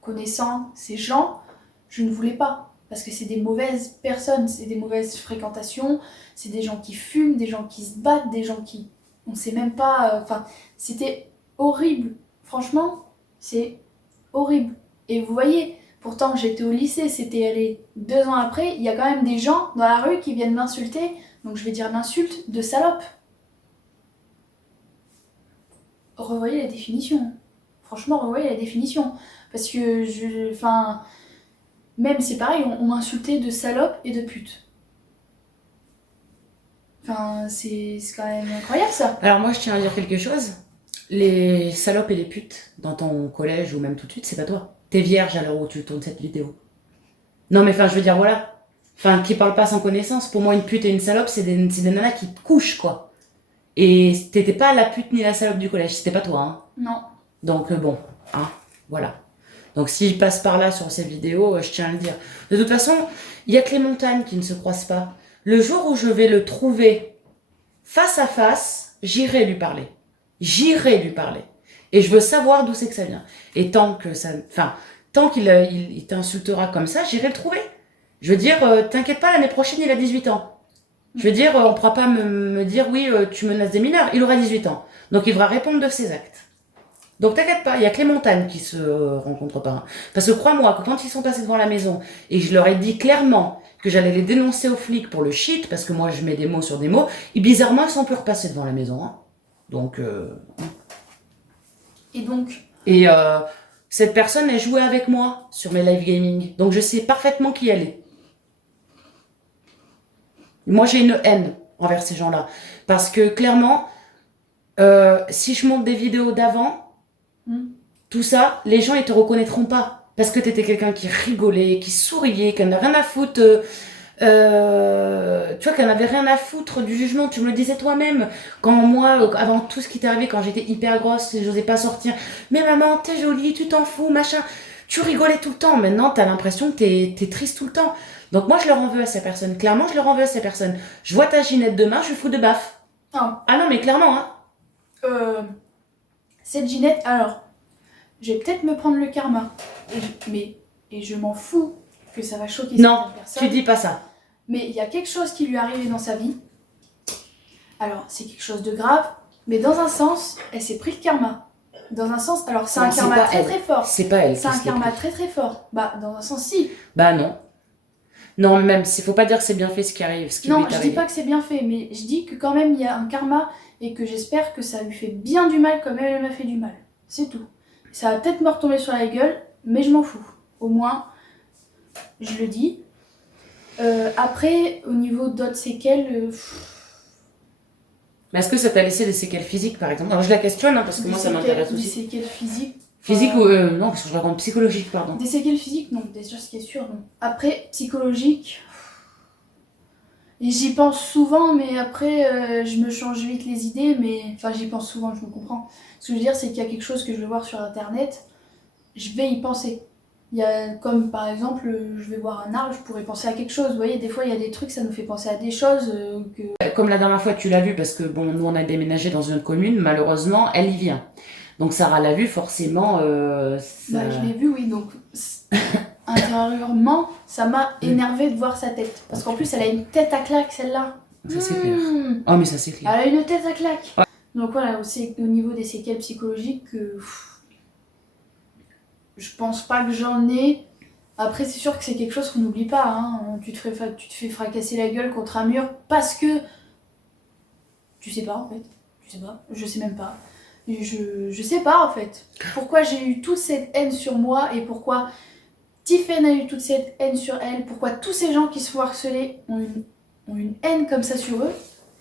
connaissant ces gens, je ne voulais pas. Parce que c'est des mauvaises personnes, c'est des mauvaises fréquentations, c'est des gens qui fument, des gens qui se battent, des gens qui... On sait même pas... Enfin, c'était horrible. Franchement, c'est horrible. Et vous voyez, pourtant j'étais au lycée, c'était allé 2 ans après, il y a quand même des gens dans la rue qui viennent m'insulter, donc je vais dire l'insulte de salope. Revoyez la définition. Franchement, revoyez la définition. Parce que, enfin, même c'est pareil, on m'insultait de salope et de pute. Enfin, c'est quand même incroyable ça. Alors moi, je tiens à dire quelque chose. Les salopes et les putes dans ton collège ou même tout de suite, c'est pas toi. T'es vierge à l'heure où tu tournes cette vidéo. Non mais enfin, je veux dire, voilà. Enfin, qui parle pas sans connaissance. Pour moi, une pute et une salope, c'est des nanas qui te couchent, quoi. Et t'étais pas la pute ni la salope du collège, c'était pas toi, hein. Non. Donc bon, hein, voilà. Donc s'il passe par là sur ces vidéos, je tiens à le dire. De toute façon, il y a que les montagnes qui ne se croisent pas. Le jour où je vais le trouver face à face, j'irai lui parler. J'irai lui parler. Et je veux savoir d'où c'est que ça vient. Et tant que ça... Enfin, tant qu'il il t'insultera comme ça, j'irai le trouver. Je veux dire, t'inquiète pas, l'année prochaine, il a 18 ans. Je veux dire, on pourra pas me dire, oui, tu menaces des mineurs. Il aura 18 ans. Donc il devra répondre de ses actes. Donc t'inquiète pas, il y a que les montagnes qui se rencontrent pas. Parce que crois-moi, que quand ils sont passés devant la maison, et que je leur ai dit clairement que j'allais les dénoncer aux flics pour le shit, parce que moi je mets des mots sur des mots, et bizarrement ils sont plus repassés devant la maison. Hein. Donc... Et donc... Et cette personne, elle jouait avec moi sur mes live gaming. Donc je sais parfaitement qui elle est. Moi j'ai une haine envers ces gens-là. Parce que clairement, si je monte des vidéos d'avant, tout ça, les gens ils te reconnaîtront pas. Parce que t'étais quelqu'un qui rigolait, qui souriait, qui en a rien à foutre... tu vois qu'elle n'avait rien à foutre du jugement, tu me le disais toi-même. Quand moi, avant tout ce qui t'est arrivé, quand j'étais hyper grosse et j'osais pas sortir, mais maman, t'es jolie, tu t'en fous, machin. Tu rigolais tout le temps. Maintenant, t'as l'impression que t'es triste tout le temps. Donc moi, je leur en veux à ces personnes. Clairement, je leur en veux à ces personnes. Je vois ta Ginette demain, je lui fous de baffe. Oh. Ah non, mais clairement, hein. Cette Ginette, alors, je vais peut-être me prendre le karma. Et je m'en fous que ça va choquer Non, certaines personnes. tu dis pas ça. Mais il y a quelque chose qui lui est arrivé dans sa vie. Alors, c'est quelque chose de grave, mais dans un sens, elle s'est pris le karma. Dans un sens, alors c'est un karma très très fort. C'est pas elle. C'est un karma très très fort. Bah, dans un sens, si. Bah non. Non, même, il faut pas dire que c'est bien fait ce qui arrive. Ce qui Non, lui est je arrivé. dis pas que c'est bien fait, mais je dis que quand même il y a un karma et que j'espère que ça lui fait bien du mal comme elle m'a fait du mal. C'est tout. Ça va peut-être me retomber sur la gueule, mais je m'en fous. Au moins, je le dis. Après, au niveau d'autres séquelles... Mais est-ce que ça t'a laissé des séquelles physiques, par exemple? Alors je la questionne, hein, parce que moi ça m'intéresse Des aussi. séquelles physiques. Physique ou... non, parce que je raconte psychologique, pardon. Des séquelles physiques, non. Déjà, ce qui est sûr, non. Après, psychologique... Et j'y pense souvent, mais après, je me change vite les idées, mais... Enfin, j'y pense souvent, je me comprends. Ce que je veux dire, c'est qu'il y a quelque chose que je vais voir sur Internet, je vais y penser. Il y a, comme par exemple, je vais voir un arbre, je pourrais penser à quelque chose. Vous voyez, des fois, il y a des trucs, ça nous fait penser à des choses que... Comme la dernière fois, tu l'as vu, parce que bon, nous on a déménagé dans une autre commune, malheureusement, elle y vient. Donc Sarah l'a vu, forcément... ça... Bah, je l'ai vu, oui, donc... Intérieurement, ça m'a énervé de voir sa tête. Parce qu'en plus, elle a une tête à claque, celle-là. Ça c'est clair. Oh, mais ça c'est clair. Elle a une tête à claque. Ouais. Donc voilà, au niveau des séquelles psychologiques, je pense pas que j'en ai. Après, c'est sûr que c'est quelque chose qu'on n'oublie pas. Hein. Tu te fais fracasser la gueule contre un mur parce que... Tu sais pas, en fait. Tu sais pas. Je sais même pas. Je sais pas, en fait. Pourquoi j'ai eu toute cette haine sur moi et pourquoi... Tiffen a eu toute cette haine sur elle. Pourquoi tous ces gens qui se font harceler ont une haine comme ça sur eux,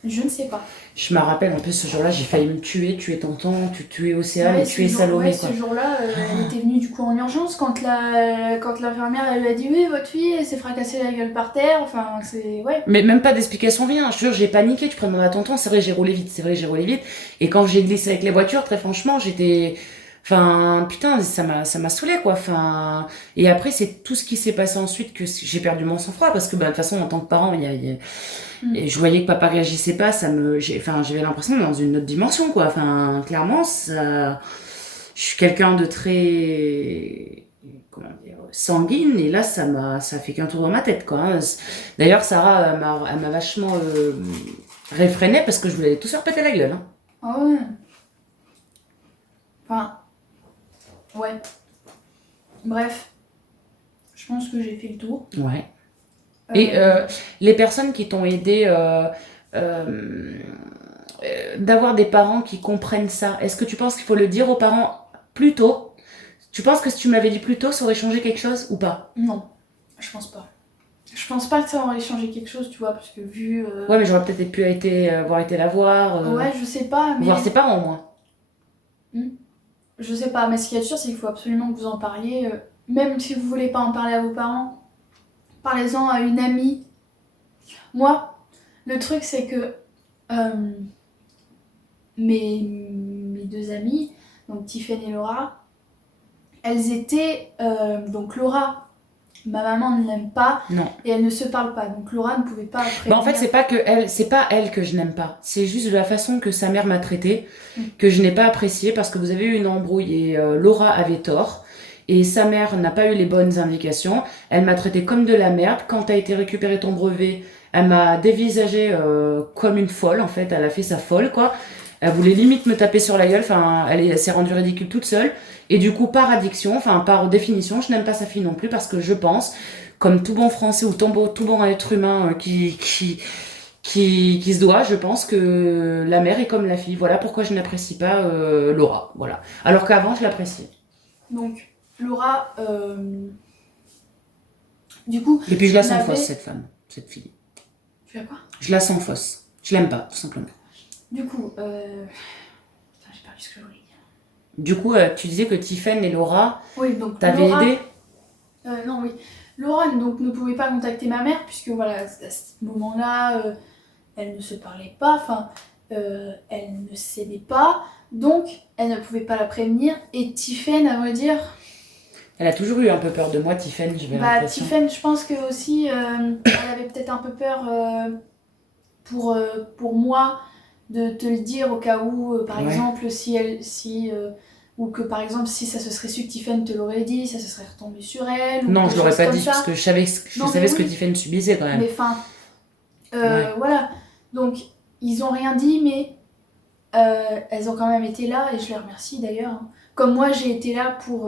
je ne sais pas. Je me rappelle, en plus, ce jour-là, j'ai failli me tuer Tonton, tuer Océane, ouais, tuer Salomé. Ouais, ce jour-là, elle était venue du coup en urgence quand l'infirmière elle lui a dit oui, votre fille elle s'est fracassée la gueule par terre. Enfin, c'est... Ouais. Mais même pas d'explication, rien. Je te jure, j'ai paniqué. Tu prédemandes à Tonton, c'est vrai, j'ai roulé vite. Et quand j'ai glissé avec les voitures, très franchement, j'étais... Enfin, putain, ça m'a saoulé, quoi. Enfin, et après, c'est tout ce qui s'est passé ensuite que j'ai perdu mon sang-froid parce que, bah, de toute façon, en tant que parent, et je voyais que papa réagissait pas, enfin, j'avais l'impression d'être dans une autre dimension, quoi. Enfin, clairement, je suis quelqu'un de très, comment dire, sanguine, et là, ça fait qu'un tour dans ma tête, quoi. Hein. D'ailleurs, Sarah, elle m'a vachement réfréné parce que je voulais tout faire péter la gueule. Hein. Ah ouais. Enfin, ouais. Bref, je pense que j'ai fait le tour. Ouais. Et les personnes qui t'ont aidé euh, d'avoir des parents qui comprennent ça, est-ce que tu penses qu'il faut le dire aux parents plus tôt? Tu penses que si tu me l'avais dit plus tôt, ça aurait changé quelque chose ou pas? Non, je pense pas. Je pense pas que ça aurait changé quelque chose, tu vois, parce que vu... Ouais, mais j'aurais peut-être pu avoir été la voir, Ouais, je sais pas, mais... voir ses parents au moins. Je sais pas, mais ce qui est sûr, c'est qu'il faut absolument que vous en parliez. Même si vous voulez pas en parler à vos parents, parlez-en à une amie. Moi, le truc, c'est que euh, mes deux amies, donc Tiffen et Laura, elles étaient... donc Laura, ma maman ne l'aime pas, Non. et elles ne se parlent pas. Donc Laura ne pouvait pas prévenir. Bah en fait, c'est pas elle que je n'aime pas. C'est juste de la façon que sa mère m'a traitée, que je n'ai pas appréciée parce que vous avez eu une embrouille et Laura avait tort. Et sa mère n'a pas eu les bonnes indications. Elle m'a traité comme de la merde. Quand t'as été récupéré ton brevet, elle m'a dévisagé comme une folle, en fait. Elle a fait sa folle, quoi. Elle voulait limite me taper sur la gueule. Enfin, elle s'est rendue ridicule toute seule. Et du coup, par addiction, enfin, par définition, je n'aime pas sa fille non plus parce que je pense, comme tout bon français ou tout bon être humain qui se doit, je pense que la mère est comme la fille. Voilà pourquoi je n'apprécie pas Laura. Voilà. Alors qu'avant, je l'appréciais. Donc, Laura, du coup... Et puis je la sens fausse, cette femme, cette fille. Tu as quoi? Je la sens fausse. Je l'aime pas, tout simplement. Du coup, putain, j'ai perdu ce que je voulais dire. Du coup, tu disais que Tiffen et Laura Oui, donc t'avaient Laura... aidé? Non, oui. Laura donc, ne pouvait pas contacter ma mère, puisque voilà, à ce moment-là, elle ne se parlait pas, enfin, elle ne s'aimait pas, donc elle ne pouvait pas la prévenir. Et Tiffen, à vrai dire, Elle a toujours eu un peu peur de moi, Tiffen, j'avais bah l'impression. Tiffen, je pense que aussi, elle avait peut-être un peu peur pour moi de te le dire au cas où, par Ouais. exemple, ou que par exemple, si ça se serait su que Tiffen te l'aurait dit, ça se serait retombé sur elle. Ou Non, des je l'aurais choses pas comme dit, ça. parce que je savais Non, ce que oui. Tiffen subissait quand même. Mais enfin, Ouais. voilà. Donc, ils ont rien dit, mais elles ont quand même été là, et je les remercie d'ailleurs. Hein. Comme moi, j'ai été là pour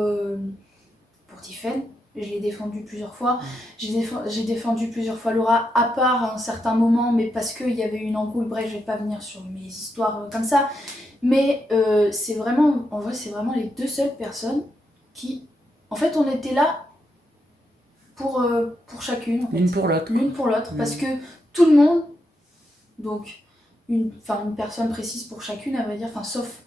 Tiffen. Je l'ai défendu plusieurs fois. J'ai défendu plusieurs fois Laura, à part à un certain moment, mais parce qu'il y avait eu une embrouille. Bref, je vais pas venir sur mes histoires comme ça. Mais c'est vraiment, en vrai, c'est vraiment les deux seules personnes qui... En fait, on était là pour chacune. En fait. L'une pour l'autre. L'une pour l'autre. Parce que tout le monde, donc une personne précise pour chacune, à vrai dire, sauf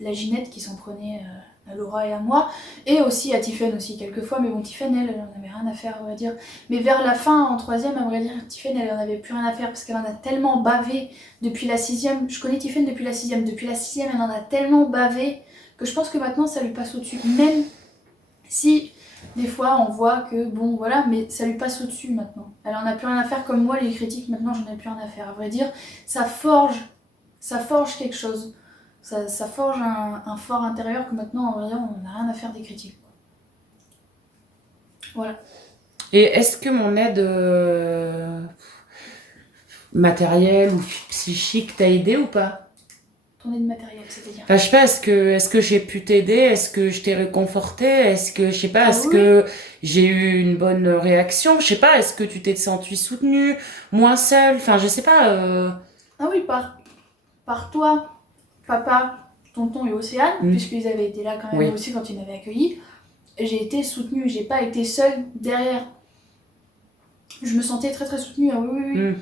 la Ginette qui s'en prenait à Laura et à moi, et aussi à Tiffen aussi quelquefois, mais bon, Tiffen, elle en avait rien à faire, on va dire. Mais vers la fin, en troisième, à vrai dire, Tiffen, elle en avait plus rien à faire, parce qu'elle en a tellement bavé depuis la sixième. Je connais Tiffen depuis la sixième. Depuis la sixième, elle en a tellement bavé que je pense que maintenant, ça lui passe au-dessus. Même si... Des fois, on voit que, bon, voilà, mais ça lui passe au-dessus maintenant. Elle en a plus rien à faire, comme moi, les critiques, maintenant, j'en ai plus rien à faire. À vrai dire, ça forge quelque chose. Ça forge un fort intérieur que maintenant, en vrai, on n'a rien à faire des critiques. Voilà. Et est-ce que mon aide matérielle ou psychique t'a aidé ou pas? Ton aide matérielle, c'est-à-dire? Enfin, je sais pas, est-ce que j'ai pu t'aider? Est-ce que je t'ai réconforté? Est-ce que, je sais pas, est-ce oui. que j'ai eu une bonne réaction? Je sais pas, est-ce que tu t'es sentie soutenue, moins seule? Enfin, je sais pas. Ah oui, par toi, papa, tonton et Océane, puisqu'ils avaient été là quand même aussi quand ils m'avaient accueilli, j'ai été soutenue, j'ai pas été seule derrière. Je me sentais très très soutenue, ah oui.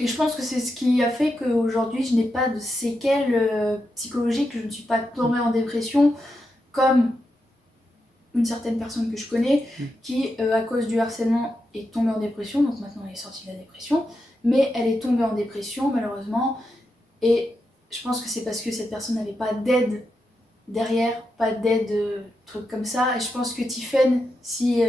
Et je pense que c'est ce qui a fait qu'aujourd'hui je n'ai pas de séquelles psychologiques, je ne suis pas tombée en dépression comme une certaine personne que je connais qui, à cause du harcèlement, est tombée en dépression, donc maintenant elle est sortie de la dépression, mais elle est tombée en dépression malheureusement, et je pense que c'est parce que cette personne n'avait pas d'aide derrière, pas d'aide, trucs comme ça. Et je pense que Tiffen, si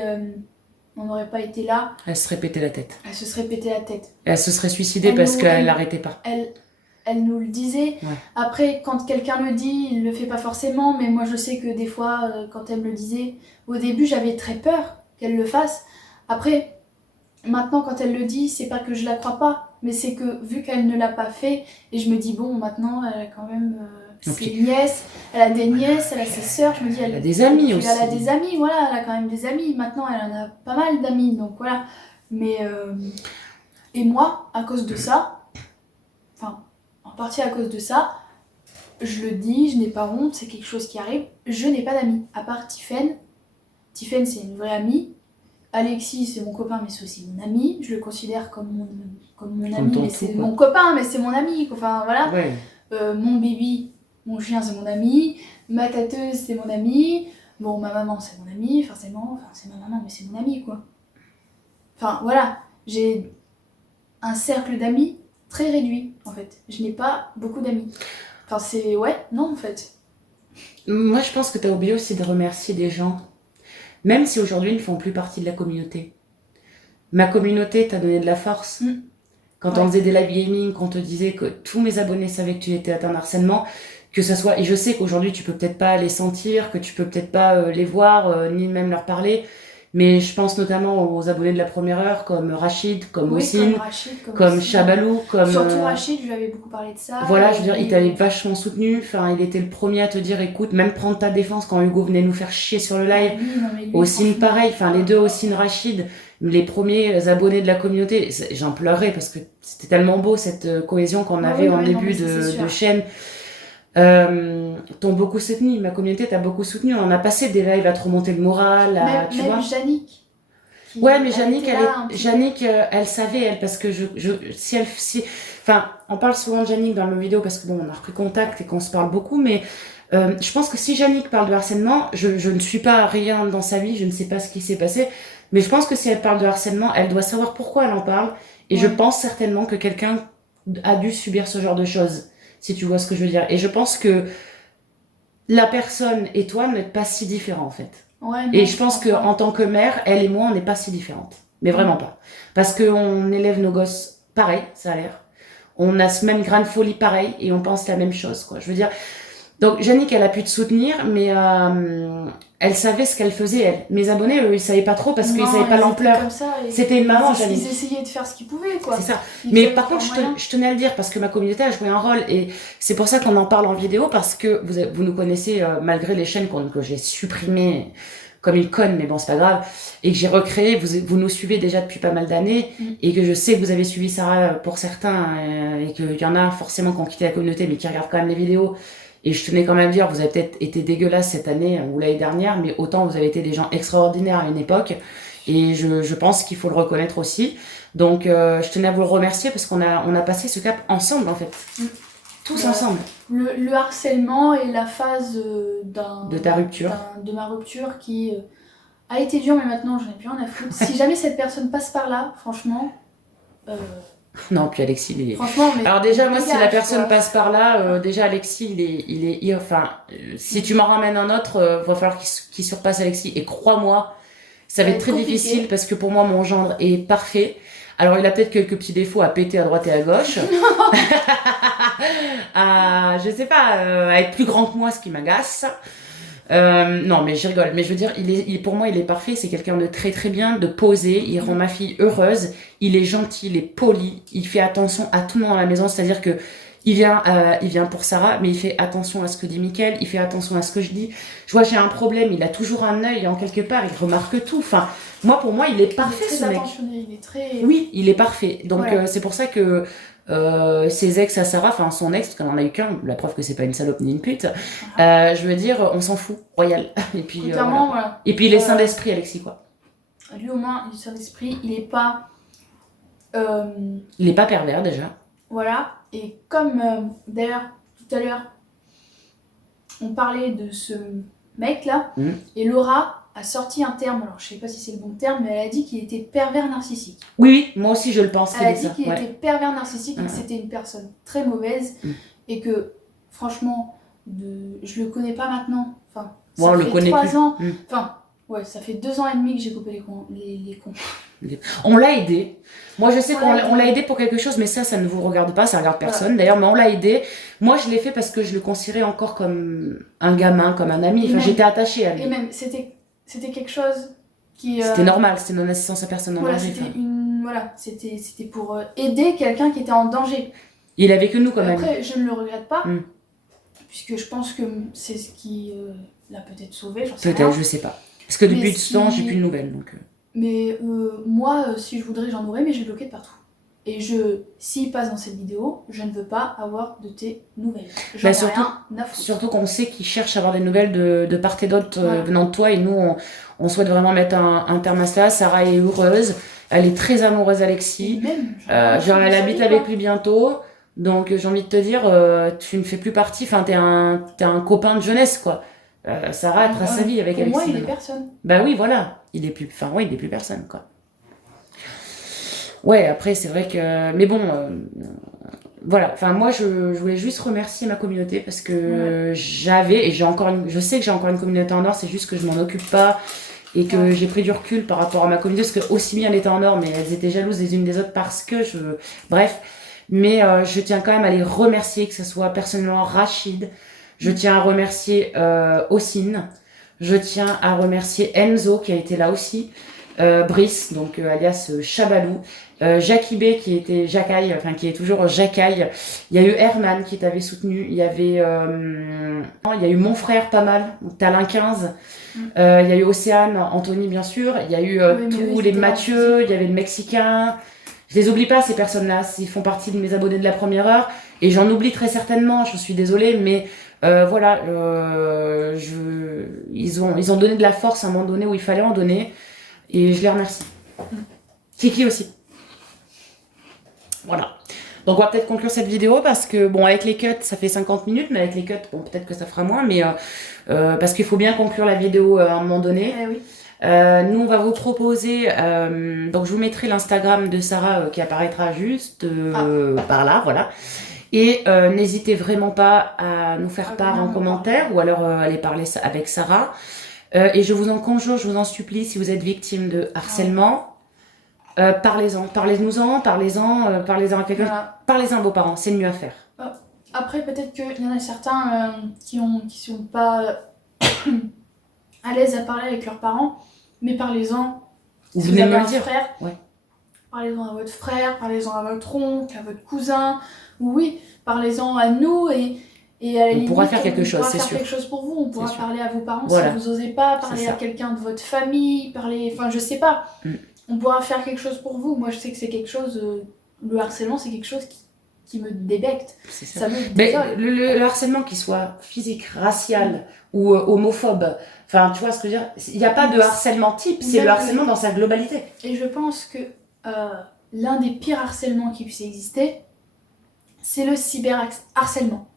on n'aurait pas été là, Elle se serait pété la tête. elle se serait pété la tête. Elle se serait suicidée parce qu'elle n'arrêtait pas. Elle nous le disait. Ouais. Après, quand quelqu'un le dit, il le fait pas forcément, mais moi je sais que des fois, quand elle me le disait, au début j'avais très peur qu'elle le fasse. Après, maintenant quand elle le dit, c'est pas que je la crois pas, mais c'est que vu qu'elle ne l'a pas fait, et je me dis bon, maintenant elle a quand même ses nièces, elle a des nièces, elle a ses sœurs, je me dis elle a des amis aussi. Elle a des amis, voilà, elle a quand même des amis. Maintenant elle en a pas mal d'amis, donc voilà. Mais et moi, à cause de ça, enfin en partie à cause de ça, je le dis, je n'ai pas honte, c'est quelque chose qui arrive, je n'ai pas d'amis, à part Tiffen. Tiffen c'est une vraie amie. Alexis c'est mon copain mais c'est aussi mon ami, je le considère comme mon ami, mais c'est mon copain mais c'est mon ami, enfin voilà. Ouais. Mon baby, mon chien c'est mon ami, ma tâteuse c'est mon ami, bon ma maman c'est mon ami, forcément, enfin c'est ma maman mais c'est mon ami quoi. Enfin voilà, j'ai un cercle d'amis très réduit en fait, je n'ai pas beaucoup d'amis. Enfin c'est, ouais, non en fait. Moi je pense que tu as oublié aussi de remercier des gens. Même si aujourd'hui ils ne font plus partie de la communauté. Ma communauté t'a donné de la force. Quand on faisait des live gaming, qu'on te disait que tous mes abonnés savaient que tu étais atteint d'harcèlement, que ça soit... Et je sais qu'aujourd'hui tu peux peut-être pas les sentir, que tu peux peut-être pas les voir, ni même leur parler. Mais je pense notamment aux abonnés de la première heure, comme Rachid, comme Ossine, comme Chabalou, comme... Surtout Rachid, je lui avais beaucoup parlé de ça. Voilà, je veux dire, il t'avait vachement soutenu. Enfin, il était le premier à te dire, écoute, même prendre ta défense quand Hugo venait nous faire chier sur le live. Ossine, pareil. Enfin, les deux, Ossine, Rachid, les premiers abonnés de la communauté. J'en pleurais parce que c'était tellement beau, cette cohésion qu'on avait en début de chaîne. T'ont beaucoup soutenu, ma communauté t'a beaucoup soutenu. On a passé des lives à te remonter le moral, tu vois. Même Yannick. Ouais, mais Yannick, elle savait, elle, parce que enfin, on parle souvent de Yannick dans nos vidéos parce que bon, on a repris contact et qu'on se parle beaucoup, mais je pense que si Yannick parle de harcèlement, je ne suis pas rien dans sa vie, je ne sais pas ce qui s'est passé, mais je pense que si elle parle de harcèlement, elle doit savoir pourquoi elle en parle, et je pense certainement que quelqu'un a dû subir ce genre de choses, si tu vois ce que je veux dire. Et je pense que la personne et toi n'êtes pas si différents en fait. Ouais, non, et je pense qu'en tant que mère, elle et moi, on n'est pas si différentes. Mais vraiment pas. Parce qu'on élève nos gosses pareil, ça a l'air. On a ce même grain de folie pareil et on pense la même chose, quoi. Je veux dire... Donc, Yannick, elle a pu te soutenir, mais elle savait ce qu'elle faisait, elle. Mes abonnés, eux, ils savaient pas trop parce qu'ils savaient pas l'ampleur. C'était une maman, Yannick. Ils essayaient de faire ce qu'ils pouvaient, quoi. C'est ça. Mais par contre, je tenais à le dire parce que ma communauté a joué un rôle et c'est pour ça qu'on en parle en vidéo parce que vous nous connaissez malgré les chaînes que j'ai supprimées comme une conne, mais bon, c'est pas grave, et que j'ai recréé, vous nous suivez déjà depuis pas mal d'années, et que je sais que vous avez suivi Sarah pour certains, et qu'il y en a forcément qui ont quitté la communauté, mais qui regardent quand même les vidéos. Et je tenais quand même à dire, vous avez peut-être été dégueulasse cette année ou l'année dernière, mais autant vous avez été des gens extraordinaires à une époque. Et je pense qu'il faut le reconnaître aussi. Donc, je tenais à vous le remercier parce qu'on a passé ce cap ensemble, en fait. Tous ensemble. Le harcèlement et la phase de ta rupture. De ma rupture qui a été dure, mais maintenant, j'en ai plus rien à foutre. Si jamais cette personne passe par là, franchement... Non, puis Alexis, il est... Franchement, mais... Alors déjà, moi, si la personne passe par là, déjà, Alexis, il est... Enfin, si tu m'en ramènes un autre, va falloir qu'il surpasse Alexis. Et crois-moi, ça va être très difficile parce que pour moi, mon gendre est parfait. Alors, il a peut-être quelques petits défauts à péter à droite et à gauche. Je sais pas, à être plus grand que moi, ce qui m'agace. Non, mais je rigole. Mais je veux dire, pour moi, il est parfait. C'est quelqu'un de très très bien, de posé. Il rend ma fille heureuse. Il est gentil, il est poli. Il fait attention à tout le monde à la maison. C'est-à-dire que il vient pour Sarah, mais il fait attention à ce que dit Mickaël. Il fait attention à ce que je dis. Je vois, j'ai un problème. Il a toujours un œil en quelque part. Il remarque tout. Enfin, pour moi, il est parfait, ce mec. Il est très... Oui, il est parfait. Donc, c'est pour ça que ses ex à Sarah, enfin son ex, parce qu'elle en a eu qu'un, la preuve que c'est pas une salope ni une pute, je veux dire, on s'en fout, royal. Et puis, voilà. Et puis il est sain d'esprit, Alexis, quoi. Lui au moins, il est sain d'esprit, il est pas... Il est pas pervers, déjà. Voilà, et comme d'ailleurs, tout à l'heure, on parlait de ce mec-là, et Laura a sorti un terme, alors je sais pas si c'est le bon terme, mais elle a dit qu'il était pervers narcissique. Oui, moi aussi je le pense. Elle a dit qu'il était pervers narcissique et que c'était une personne très mauvaise et que franchement, Je le connais pas maintenant. Enfin, Bon, ça on le fait connaît 3 plus. ans. Mm. Enfin, ouais, ça fait 2 ans et demi que j'ai coupé les comptes. On l'a aidé. Moi, je sais On l'a qu'on l'a aidé pour quelque chose, mais ça ne vous regarde pas, ça regarde personne. Voilà. D'ailleurs, mais on l'a aidé. Moi, je l'ai fait parce que je le considérais encore comme un gamin, comme un ami. Et Enfin, même- j'étais attachée à lui. Et même, c'était quelque chose qui... C'était normal, c'était non-assistance à personne en Voilà, danger. c'était enfin. voilà, c'était pour aider quelqu'un qui était en danger. Il avait que nous comme ami. Après, je ne le regrette pas, Mm. puisque je pense que c'est ce qui l'a peut-être sauvé, j'en sais rien. Peut-être, je sais pas. Parce que depuis Mais ce temps, j'ai si- plus de nouvelles. Donc... Mais moi, si je voudrais, j'en aurais, mais j'ai bloqué de partout. Et s'il passe dans cette vidéo, je ne veux pas avoir de tes nouvelles. J'en Bah, ai surtout- rien à foutre. Surtout qu'on sait qu'ils cherchent à avoir des nouvelles de part et d'autre Voilà. venant de toi. Et nous, on souhaite vraiment mettre un terme à ça. Sarah est heureuse. Elle est très amoureuse d'Alexis. Et même, j'en ai rien à Genre, foutre elle de sa habite vie, avec quoi. lui bientôt. Donc, j'ai envie de te dire, tu ne fais plus partie. Enfin, t'es un copain de jeunesse, quoi. Sarah, elle trace sa vie avec Pour Alexis. moi, il est maintenant. personne. Bah oui, voilà. Il est plus personne, quoi. Ouais, après, c'est vrai que... Mais bon, voilà. Enfin, moi, je voulais juste remercier ma communauté parce que je sais que j'ai encore une communauté en or, c'est juste que je m'en occupe pas et que Ouais. j'ai pris du recul par rapport à ma communauté parce que aussi bien elle était en or, mais elles étaient jalouses les unes des autres parce que Bref. Mais je tiens quand même à les remercier, que ce soit personnellement Rachid. Je tiens à remercier Ossine. Je tiens à remercier Enzo qui a été là aussi. Brice, donc alias Chabalou. Jackie B qui était Jacaille, enfin qui est toujours Jacaille. Il y a eu Herman qui t'avait soutenu. Il y a eu mon frère pas mal, donc Talin 15. Il y a eu Océane, Anthony bien sûr. Il y a eu Oui, mais tous eux, ils les étaient là en Mathieu, physique. il y avait le Mexicain. Je les oublie pas ces personnes-là, ils font partie de mes abonnés de la première heure. Et j'en oublie très certainement, je suis désolée, mais voilà, ils ont donné de la force à un moment donné où il fallait en donner. Et je les remercie. Kiki aussi. Voilà. Donc on va peut-être conclure cette vidéo parce que, bon, avec les cuts, ça fait 50 minutes, mais avec les cuts, bon, peut-être que ça fera moins, mais parce qu'il faut bien conclure la vidéo à un moment donné. Eh oui. Nous, on va vous proposer, donc je vous mettrai l'Instagram de Sarah qui apparaîtra juste par là, voilà. Et n'hésitez vraiment pas à nous faire part en commentaire ou alors aller parler avec Sarah. Et je vous en conjure, je vous en supplie, si vous êtes victime de harcèlement, parlez-en, parlez-nous-en, parlez-en à quelqu'un, Voilà. parlez-en à vos parents, c'est le mieux à faire. Après, peut-être qu'il y en a certains qui sont pas à l'aise à parler avec leurs parents, mais parlez-en. Ou Si venez vous me avez le un dire. frère, Ouais. parlez-en à votre frère, parlez-en à votre oncle, à votre cousin. Oui, parlez-en à nous et à la On pourra limite, faire quelque chose, c'est On pourra faire sûr. quelque chose pour vous. On pourra sûr. parler à vos parents Voilà. si vous osez pas, parler C'est ça. à quelqu'un de votre famille, enfin je sais pas. Mm. On pourra faire quelque chose pour vous. Moi je sais que c'est quelque chose, le harcèlement c'est quelque chose qui me débecte. C'est ça. Ça me Mais désole. le harcèlement, qu'il soit physique, racial ou homophobe, enfin, tu vois ce que je veux dire, il n'y a pas de harcèlement type, c'est Même le harcèlement dans sa globalité. Et je pense que l'un des pires harcèlements qui puisse exister, c'est le cyberharcèlement.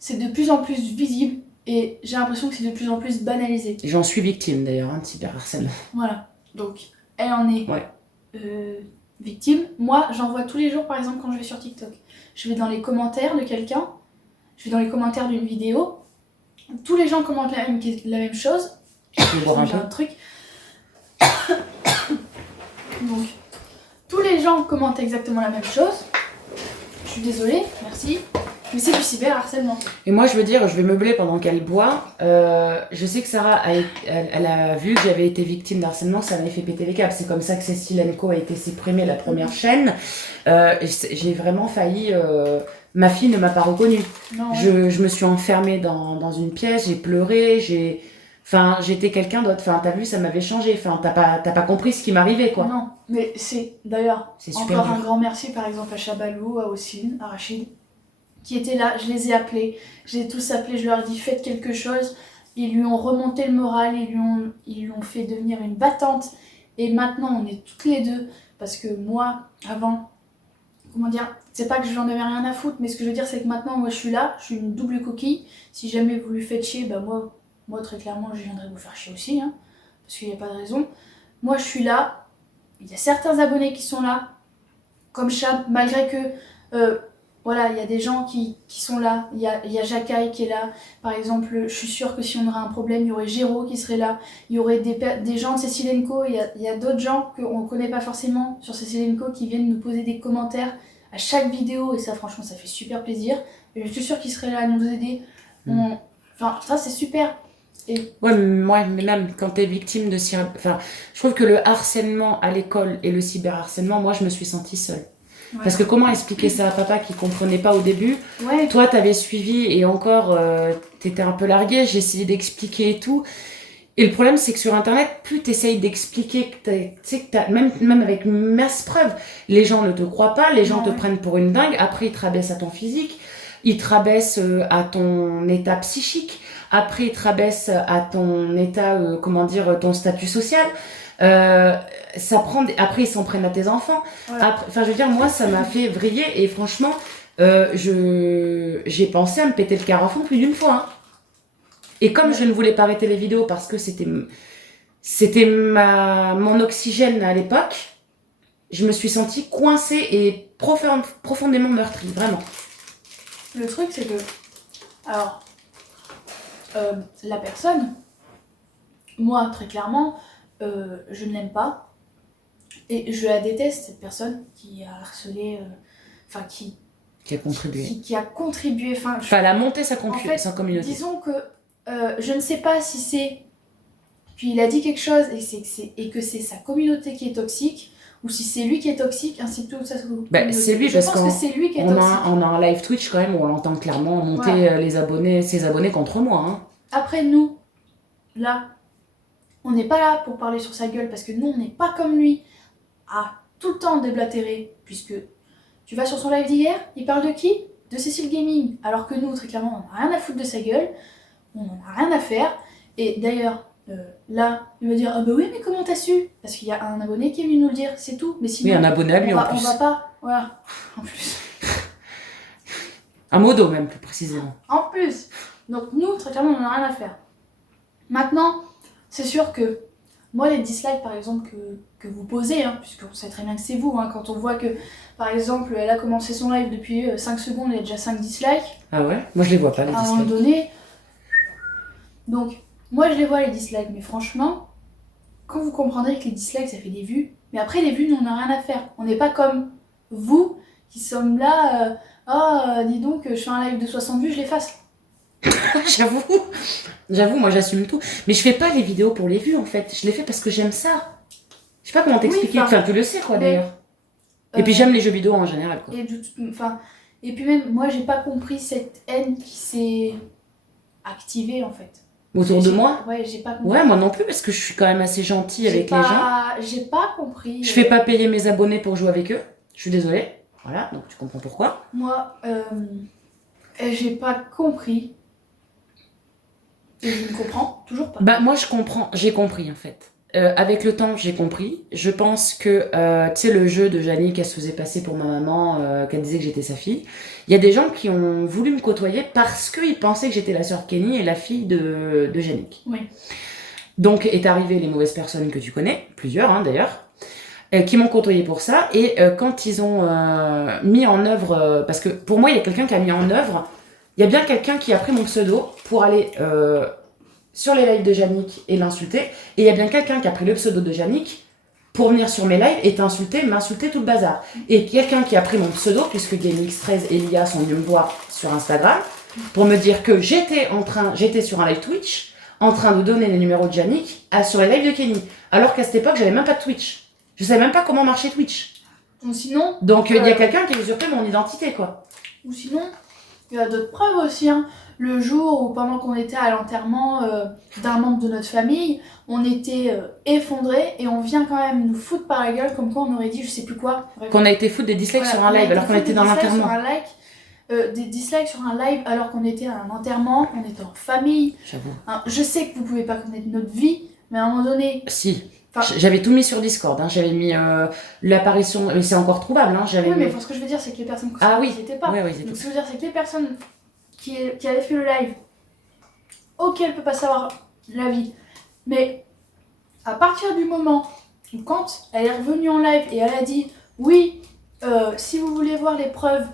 C'est de plus en plus visible et j'ai l'impression que c'est de plus en plus banalisé. J'en suis victime d'ailleurs, de cyberharcèlement. Voilà. Donc, elle en est Ouais. victime. Moi, j'en vois tous les jours, par exemple, quand je vais sur TikTok. Je vais dans les commentaires de quelqu'un, je vais dans les commentaires d'une vidéo. Tous les gens commentent la même chose. Je peux boire un J'ai peu. un truc. Donc, tous les gens commentent exactement la même chose. Je suis désolée, merci. Mais c'est du cyberharcèlement. Et moi, je veux dire, je vais meubler pendant qu'elle boit. Je sais que Sarah, elle a vu que j'avais été victime d'harcèlement, ça m'avait fait péter les câbles. C'est comme ça que Cécile Co a été supprimée, la première chaîne. J'ai vraiment failli... ma fille ne m'a pas reconnue. Non, Je me suis enfermée dans une pièce, j'ai pleuré, j'étais quelqu'un d'autre. Enfin, t'as vu, ça m'avait changé. Enfin, t'as pas compris ce qui m'arrivait, quoi. Non, mais c'est d'ailleurs C'est super encore un dur. grand merci par exemple à Chabalou, à Ossine, à Rachid, qui étaient là. Je les ai appelés, je les ai tous appelés, je leur ai dit faites quelque chose. Ils lui ont remonté le moral, ils lui ont fait devenir une battante. Et maintenant on est toutes les deux, parce que moi, avant, comment dire, c'est pas que j'en avais rien à foutre, mais ce que je veux dire c'est que maintenant moi je suis là, je suis une double coquille. Si jamais vous lui faites chier, bah moi très clairement je viendrai vous faire chier aussi, hein, parce qu'il n'y a pas de raison. Moi je suis là, il y a certains abonnés qui sont là, comme Chab, malgré que voilà, il y a des gens qui sont là, il y a Jacaille qui est là, par exemple, je suis sûre que si on aurait un problème, il y aurait Géraud qui serait là, il y aurait des gens de Cécile & Co, il y a d'autres gens qu'on ne connaît pas forcément sur Cécile & Co qui viennent nous poser des commentaires à chaque vidéo, et ça franchement ça fait super plaisir, et je suis sûre qu'ils seraient là à nous aider, enfin ça c'est super. Et... Ouais, mais même quand t'es victime de enfin, je trouve que le harcèlement à l'école et le cyberharcèlement, moi je me suis sentie seule. Ouais. Parce que comment expliquer ça à papa qui comprenait pas au début? Ouais. Toi, t'avais suivi et encore, t'étais un peu larguée, j'ai essayé d'expliquer et tout. Et le problème, c'est que sur Internet, plus t'essayes d'expliquer, tu sais que même avec masse preuve, les gens ne te croient pas, les gens te prennent pour une dingue, après ils te rabaissent à ton physique, ils te rabaissent à ton état psychique, après ils te rabaissent à ton état, ton statut social. Après ils s'en prennent à tes enfants. Voilà. Enfin, je veux dire, moi, ça m'a fait vriller et franchement, j'ai pensé à me péter le cœur à fond plus d'une fois. Hein. Et comme je ne voulais pas arrêter les vidéos parce que c'était mon oxygène à l'époque, je me suis sentie coincée et profondément meurtrie, vraiment. Le truc, c'est que, alors, la personne, moi, très clairement, je ne l'aime pas. Et je la déteste, cette personne qui a harcelé, enfin qui a contribué. Qui a contribué, enfin... elle a monté sa communauté. Disons que je ne sais pas si c'est... Puis il a dit quelque chose et que c'est sa communauté qui est toxique, ou si c'est lui qui est toxique, ainsi que tout ça. C'est lui, parce que c'est lui qui est toxique. On a un live Twitch quand même où on l'entend clairement monter ses abonnés contre moi. Hein. Après, nous, là, on n'est pas là pour parler sur sa gueule, parce que nous, on n'est pas comme lui à tout le temps déblatérer, puisque tu vas sur son live d'hier, il parle de qui? De Cécile Gaming. Alors que nous, très clairement, on n'a rien à foutre de sa gueule, on n'en a rien à faire. Et d'ailleurs, là, il va dire « Ah bah oui, mais comment t'as su ?» Parce qu'il y a un abonné qui est venu nous le dire, c'est tout. Mais sinon, oui, un abonné à lui en plus. On va pas, voilà, en plus. Un modo même, plus précisément. En plus. Donc nous, très clairement, on n'en a rien à faire. Maintenant, c'est sûr que moi, les dislikes, par exemple, que vous posez, hein, puisqu'on sait très bien que c'est vous, hein, quand on voit que, par exemple, elle a commencé son live depuis 5 secondes, il y a déjà 5 dislikes. Ah ouais? Moi, je les vois pas, les dislikes. À un moment donné. Donc, moi, je les vois, les dislikes, mais franchement, quand vous comprendrez que les dislikes, ça fait des vues, mais après, les vues, nous, on n'a rien à faire. On n'est pas comme vous, qui sommes là, dis donc, je fais un live de 60 vues, je l'efface. J'avoue, moi j'assume tout. Mais je fais pas les vidéos pour les vues en fait. Je les fais parce que j'aime ça. Je sais pas comment t'expliquer. Oui, enfin, tu le sais quoi d'ailleurs. Et puis j'aime les jeux vidéo en général quoi. Et puis même, moi j'ai pas compris cette haine qui s'est activée en fait. Autour de moi? Ouais, j'ai pas compris. Ouais, moi non plus parce que je suis quand même assez gentille avec les gens. J'ai pas compris. Je fais pas payer mes abonnés pour jouer avec eux. Je suis désolée. Voilà, donc tu comprends pourquoi. Moi, j'ai pas compris. Et je ne comprends toujours pas. Bah moi je comprends, j'ai compris en fait. Avec le temps j'ai compris. Je pense que, tu sais le jeu de Jannick qu'elle se faisait passer pour ma maman, qu'elle disait que j'étais sa fille. Il y a des gens qui ont voulu me côtoyer parce qu'ils pensaient que j'étais la sœur de Kenny et la fille de Jannick. Oui. Donc est arrivé les mauvaises personnes que tu connais, plusieurs hein, d'ailleurs, qui m'ont côtoyé pour ça. Et quand ils ont mis en œuvre, parce que pour moi il y a quelqu'un qui a mis en œuvre, il y a bien quelqu'un qui a pris mon pseudo pour aller sur les lives de Jannick et l'insulter. Et il y a bien quelqu'un qui a pris le pseudo de Jannick pour venir sur mes lives et m'insulter tout le bazar. Et quelqu'un qui a pris mon pseudo, puisque GameX13 et Lia sont venus me voir sur Instagram, pour me dire que j'étais sur un live Twitch, en train de donner les numéros de Jannick sur les lives de Kenny. Alors qu'à cette époque, j'avais même pas de Twitch. Je savais même pas comment marchait Twitch. Ou sinon... Donc il y a quelqu'un qui a usurpé mon identité, quoi. Ou sinon... Il y a d'autres preuves aussi, hein. Le jour où pendant qu'on était à l'enterrement d'un membre de notre famille, on était effondrés et on vient quand même nous foutre par la gueule comme quoi on aurait dit je sais plus quoi. Bref. Qu'on a été foutre des dislikes sur un live alors qu'on était dans l'enterrement. Des dislikes sur un live alors qu'on était à un enterrement, on était en famille. J'avoue. Hein, je sais que vous pouvez pas connaître notre vie, mais à un moment donné... Si. J'avais tout mis sur Discord, hein. J'avais mis l'apparition, mais c'est encore trouvable. Hein. Oui, mais ce que je veux dire, c'est que les personnes qui n'y étaient pas. Oui, donc, ce que je veux dire, c'est que les personnes qui avaient fait le live, ok, elle peut pas savoir la vie, mais à partir du moment où, quand elle est revenue en live et elle a dit oui, si vous voulez voir les preuves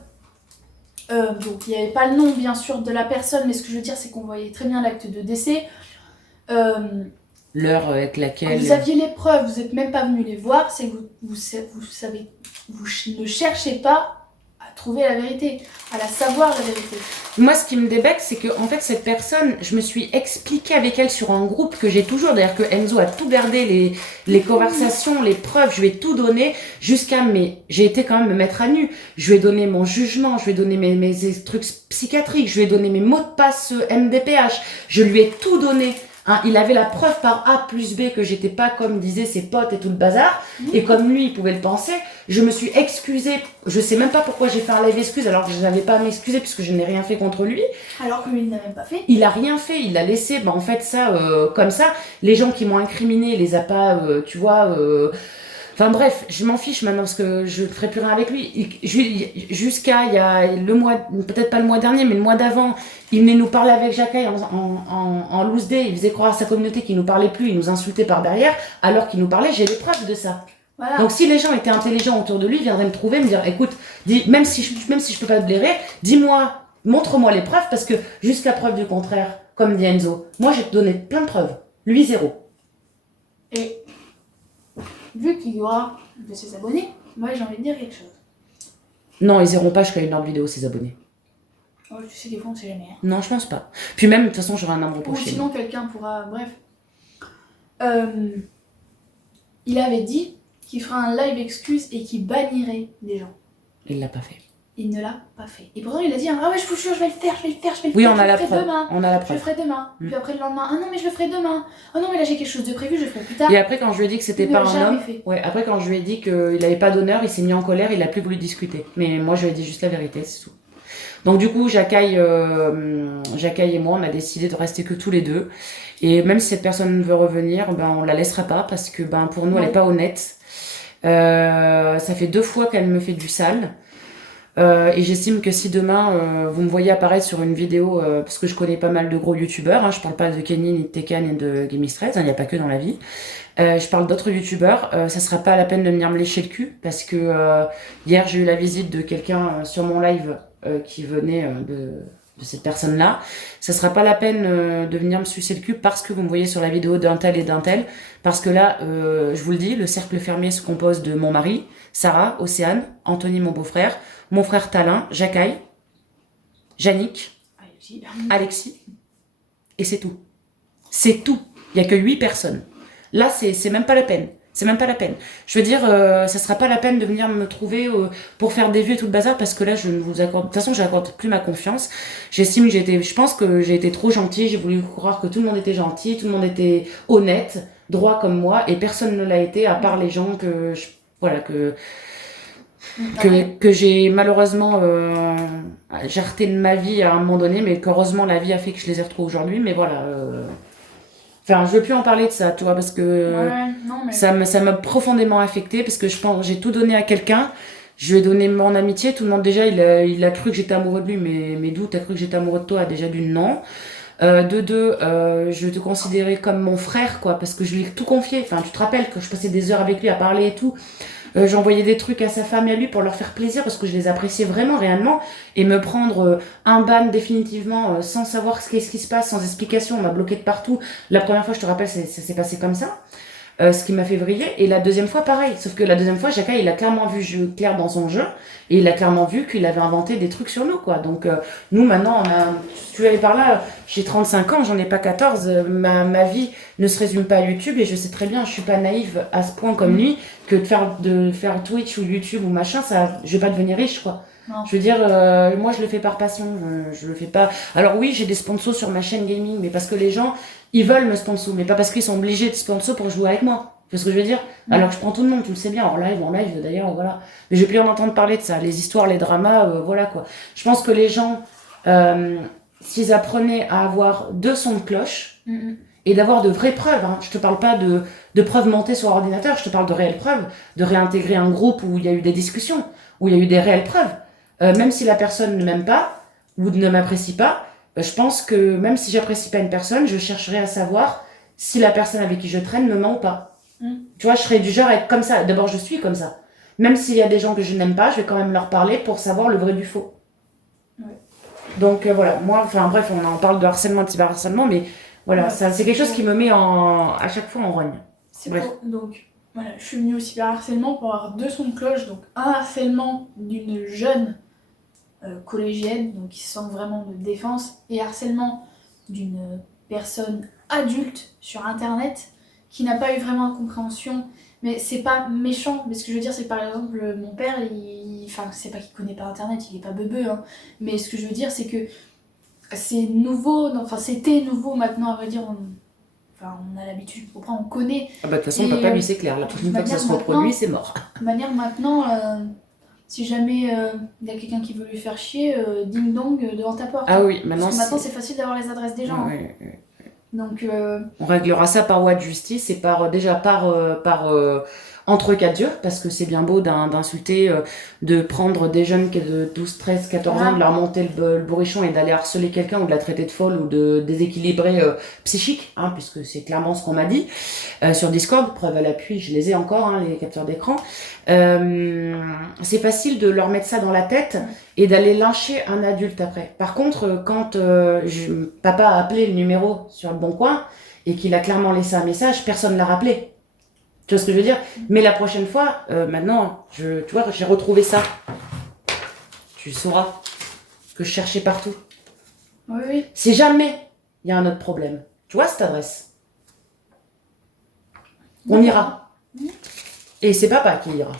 Donc il n'y avait pas le nom bien sûr de la personne, mais ce que je veux dire c'est qu'on voyait très bien l'acte de décès. L'heure avec laquelle... Vous aviez les preuves, vous n'êtes même pas venu les voir, c'est que vous ne cherchez pas à trouver la vérité, à la savoir la vérité. Moi, ce qui me débecte, c'est que en fait, cette personne, je me suis expliquée avec elle sur un groupe que j'ai toujours, d'ailleurs que Enzo a tout gardé, les conversations, les preuves, je lui ai tout donné, j'ai été quand même me mettre à nu. Je lui ai donné mon jugement, je lui ai donné mes trucs psychiatriques, je lui ai donné mes mots de passe MDPH, je lui ai tout donné. Hein, il avait la preuve par A plus B que j'étais pas comme disaient ses potes et tout le bazar, et comme lui il pouvait le penser. Je me suis excusée, je sais même pas pourquoi j'ai fait un live excuse alors que je n'avais pas à m'excuser puisque je n'ai rien fait contre lui. Alors que lui il n'a même pas fait. Il a rien fait, il a laissé, en fait ça comme ça. Les gens qui m'ont incriminé, il les a pas, tu vois. Enfin bref, je m'en fiche maintenant parce que je ne ferai plus rien avec lui. Jusqu'à il y a le mois, peut-être pas le mois dernier, mais le mois d'avant, il venait nous parler avec Jacquet en loose day. Il faisait croire à sa communauté qu'il nous parlait plus, il nous insultait par derrière, alors qu'il nous parlait. J'ai les preuves de ça. Voilà. Donc si les gens étaient intelligents autour de lui, ils viendraient me trouver, me dire, écoute, même si je peux pas te blairer, dis-moi, montre-moi les preuves parce que jusqu'à preuve du contraire, comme dit Enzo, moi j'ai donné plein de preuves, lui zéro. Et vu qu'il y aura de ses abonnés, moi j'ai envie de dire quelque chose. Non, ils iront pas jusqu'à une heure de vidéo, ces abonnés. Oh, tu sais, des fois on sait jamais. Hein. Non, je pense pas. Puis même, de toute façon, j'aurai un arbre Ou reproché. sinon quelqu'un pourra... Bref. Il avait dit qu'il ferait un live excuse et qu'il bannirait des gens. Il l'a pas fait. Il ne l'a pas fait. Et pourtant il a dit, ah ouais je vous jure, je vais le faire. Oui, on a la preuve. On a la Je le preuve. ferai demain. Puis après le lendemain, ah non mais je le ferai demain. Ah non mais là j'ai quelque chose de prévu, je le ferai plus tard. Et après, quand je lui ai dit que c'était Il pas ne l'a un jamais homme, fait. ouais, après quand je lui ai dit qu'il avait pas d'honneur, il s'est mis en colère, il a plus voulu discuter. Mais moi, je lui ai dit juste la vérité, c'est tout. Donc du coup, Jacquet et moi, on a décidé de rester que tous les deux. Et même si cette personne veut revenir, on la laissera pas parce que pour nous, elle est pas honnête. Ça fait 2 fois qu'elle me fait du sale. Et j'estime que si demain vous me voyez apparaître sur une vidéo, parce que je connais pas mal de gros youtubeurs, hein, je parle pas de Kenny, ni de Tekan, ni de Gamistrez, il n'y a pas que dans la vie. Je parle d'autres youtubeurs, ça sera pas la peine de venir me lécher le cul, parce que hier j'ai eu la visite de quelqu'un sur mon live qui venait de cette personne-là. Ça sera pas la peine de venir me sucer le cul parce que vous me voyez sur la vidéo d'un tel et d'un tel, parce que là, je vous le dis, le cercle fermé se compose de mon mari, Sarah, Océane, Anthony mon beau-frère, mon frère Talin, Jacquet, Yannick, Alexis, et c'est tout. C'est tout. Il y a que 8 personnes. Là, c'est même pas la peine. C'est même pas la peine. Je veux dire, ça sera pas la peine de venir me trouver pour faire des vues et tout le bazar parce que là, je ne vous accorde. De toute façon, j'accorde plus ma confiance. J'estime que je pense que j'ai été trop gentille. J'ai voulu croire que tout le monde était gentil, tout le monde était honnête, droit comme moi, et personne ne l'a été à part les gens que que j'ai malheureusement jarté de ma vie à un moment donné, mais qu'heureusement la vie a fait que je les ai retrouvés aujourd'hui. Mais voilà. Enfin, je veux plus en parler de ça, tu vois, parce que ça m'a profondément affectée, parce que je pense j'ai tout donné à quelqu'un, je lui ai donné mon amitié, tout le monde déjà, il a cru que j'étais amoureux de lui, mais d'où t'as cru que j'étais amoureux de toi? Déjà d'une non. De deux, je te considérais comme mon frère, quoi, parce que je lui ai tout confié. Enfin, tu te rappelles que je passais des heures avec lui à parler et tout. J'envoyais des trucs à sa femme et à lui pour leur faire plaisir parce que je les appréciais vraiment, réellement. Et me prendre un ban définitivement sans savoir ce qui se passe, sans explication, on m'a bloqué de partout. La première fois, je te rappelle, ça s'est passé comme ça. Ce qui m'a fait vriller. Et la deuxième fois, pareil. Sauf que la deuxième fois, Jacquet, il a clairement vu clair dans son jeu. Et il a clairement vu qu'il avait inventé des trucs sur nous, quoi. Donc, nous, maintenant, si tu vas aller par là, j'ai 35 ans, j'en ai pas 14. Ma vie ne se résume pas à YouTube. Et je sais très bien, je suis pas naïve à ce point comme lui, que de faire Twitch ou YouTube ou machin, je vais pas devenir riche, quoi. Non. Je veux dire, moi, je le fais par passion. Je le fais pas. Alors oui, j'ai des sponsors sur ma chaîne gaming, mais parce que les gens, ils veulent me sponsor, mais pas parce qu'ils sont obligés de sponsor pour jouer avec moi. Tu vois ce que je veux dire? Alors que je prends tout le monde, tu le sais bien, en live d'ailleurs, voilà. Mais je vais plus en entendre parler de ça, les histoires, les dramas, voilà quoi. Je pense que les gens, s'ils apprenaient à avoir 2 sons de cloche, et d'avoir de vraies preuves, hein. Je te parle pas de preuves montées sur ordinateur, je te parle de réelles preuves, de réintégrer un groupe où il y a eu des discussions, où il y a eu des réelles preuves. Même si la personne ne m'aime pas, ou ne m'apprécie pas, je pense que même si j'apprécie pas une personne, je chercherai à savoir si la personne avec qui je traîne me ment ou pas. Tu vois, je serais du genre à être comme ça. D'abord, je suis comme ça. Même s'il y a des gens que je n'aime pas, je vais quand même leur parler pour savoir le vrai du faux. Ouais. Donc voilà, moi, enfin bref, on en parle de harcèlement, de cyberharcèlement, mais voilà, Ouais, ça, c'est quelque chose qui me met à chaque fois en rogne. C'est Bref. pour... Donc, voilà, je suis venue au cyberharcèlement pour avoir deux sons de cloche. Donc, un harcèlement d'une jeune collégienne, donc qui se sent vraiment de défense, et harcèlement d'une personne adulte sur Internet qui n'a pas eu vraiment de compréhension. Mais c'est pas méchant, mais ce que je veux dire, c'est que par exemple, mon père, enfin, c'est pas qu'il connaît pas Internet, il est pas beubeux, hein, mais ce que je veux dire, c'est que c'est nouveau, enfin, c'était nouveau maintenant, à vrai dire, enfin, on a l'habitude, on comprend, on connaît. Ah bah de toute façon, Et, papa, lui, c'est clair. La prochaine fois que ça se reproduit, c'est mort. De manière maintenant, si jamais il y a quelqu'un qui veut lui faire chier, ding dong devant ta porte. Ah oui, maintenant, Parce que maintenant c'est facile d'avoir les adresses des gens. Ouais, Hein. ouais. Donc, On réglera ça par voie de justice et déjà par entre quatre yeux, parce que c'est bien beau d'insulter, de prendre des jeunes qui de 12, 13, 14 ans, de leur monter le bourrichon et d'aller harceler quelqu'un ou de la traiter de folle ou de déséquilibrer psychique, hein, puisque c'est clairement ce qu'on m'a dit sur Discord, preuve à l'appui, je les ai encore, hein, les capteurs d'écran. C'est facile de leur mettre ça dans la tête et d'aller lyncher un adulte après. Par contre, quand papa a appelé le numéro sur le bon coin et qu'il a clairement laissé un message, personne ne l'a rappelé. Tu vois ce que je veux dire? Mais la prochaine fois, maintenant, tu vois, j'ai retrouvé ça. Tu sauras que je cherchais partout. oui, oui. Si jamais il y a un autre problème, tu vois cette adresse? On ira. Et c'est papa qui ira.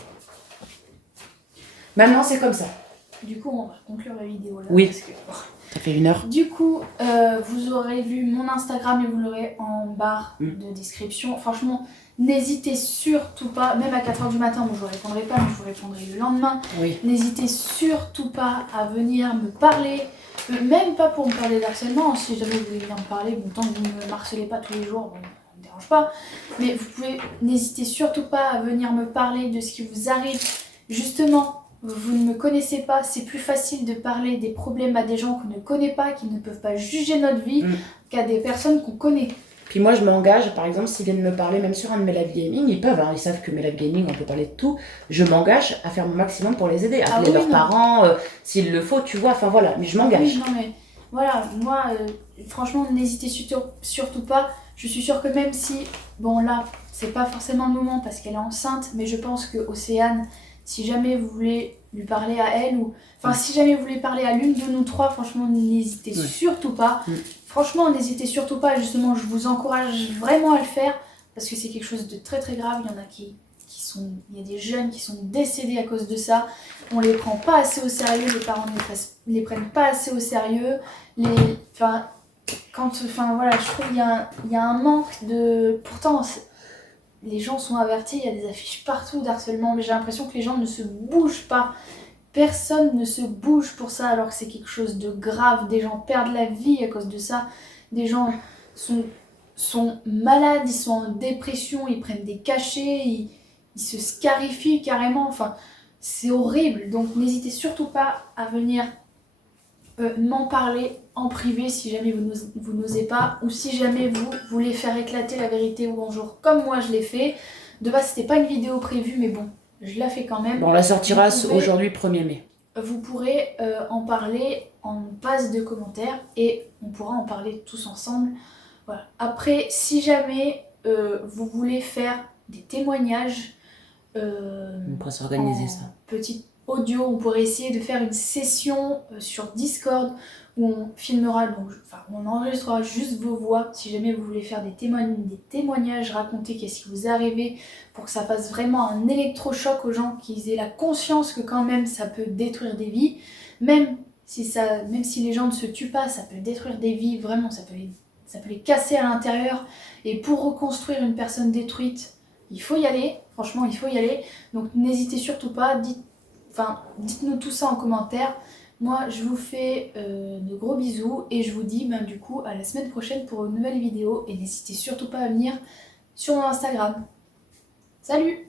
Maintenant, c'est comme ça. Du coup, on va conclure la vidéo là. Oui. Parce que... Ça fait 1 heure. Du coup, vous aurez vu mon Instagram et vous l'aurez en barre de description. Franchement, n'hésitez surtout pas, même à 4h du matin, moi je vous répondrai pas, mais je vous répondrai le lendemain. Oui. N'hésitez surtout pas à venir me parler, même pas pour me parler d'harcèlement, si jamais vous voulez venir me parler, bon, tant que vous ne me harcelez pas tous les jours, bon, ça ne me dérange pas. Mais vous pouvez, n'hésitez surtout pas à venir me parler de ce qui vous arrive, justement. Vous ne me connaissez pas, c'est plus facile de parler des problèmes à des gens qu'on ne connaît pas, qui ne peuvent pas juger notre vie, qu'à des personnes qu'on connaît. Puis moi, je m'engage, par exemple, s'ils viennent me parler, même sur un de mes live gaming, ils peuvent, hein, ils savent que mes live gaming, on peut parler de tout. Je m'engage à faire mon maximum pour les aider, appeler leurs parents, s'il le faut, tu vois, enfin voilà, mais je m'engage. Oui, non mais voilà, moi, franchement, n'hésitez surtout pas. Je suis sûre que même si, bon là, c'est pas forcément le moment parce qu'elle est enceinte, mais je pense que Océane, si jamais vous voulez lui parler à elle, ou enfin si jamais vous voulez parler à l'une de nous trois, franchement n'hésitez surtout pas. Franchement n'hésitez surtout pas, justement je vous encourage vraiment à le faire, parce que c'est quelque chose de très très grave, il y en a il y a des jeunes qui sont décédés à cause de ça, on les prend pas assez au sérieux, les parents ne les prennent pas assez au sérieux, voilà, je trouve qu'il y a un manque de... Pourtant, les gens sont avertis, il y a des affiches partout d'harcèlement, mais j'ai l'impression que les gens ne se bougent pas. Personne ne se bouge pour ça alors que c'est quelque chose de grave. Des gens perdent la vie à cause de ça. Des gens sont malades, ils sont en dépression, ils prennent des cachets, ils se scarifient carrément. Enfin, c'est horrible. Donc n'hésitez surtout pas à venir m'en parler en privé si jamais vous n'osez pas, ou si jamais vous voulez faire éclater la vérité au grand jour comme moi je l'ai fait. De base c'était pas une vidéo prévue, mais bon, je la fais quand même. Bon, on la sortira aujourd'hui 1er mai. Vous pourrez en parler en base de commentaires et on pourra en parler tous ensemble. Voilà. Après, si jamais vous voulez faire des témoignages, on pourra s'organiser ça. Petit audio, on pourrait essayer de faire une session sur Discord où on filmera, on enregistrera juste vos voix si jamais vous voulez faire des témoignages, raconter qu'est-ce qui vous est arrivé, pour que ça fasse vraiment un électrochoc aux gens, qu'ils aient la conscience que quand même ça peut détruire des vies, même si les gens ne se tuent pas, ça peut détruire des vies, vraiment ça peut les casser à l'intérieur, et pour reconstruire une personne détruite, il faut y aller, franchement il faut y aller, donc n'hésitez surtout pas, dites-nous tout ça en commentaire. Moi je vous fais de gros bisous et je vous dis du coup à la semaine prochaine pour une nouvelle vidéo, et n'hésitez surtout pas à venir sur mon Instagram. Salut!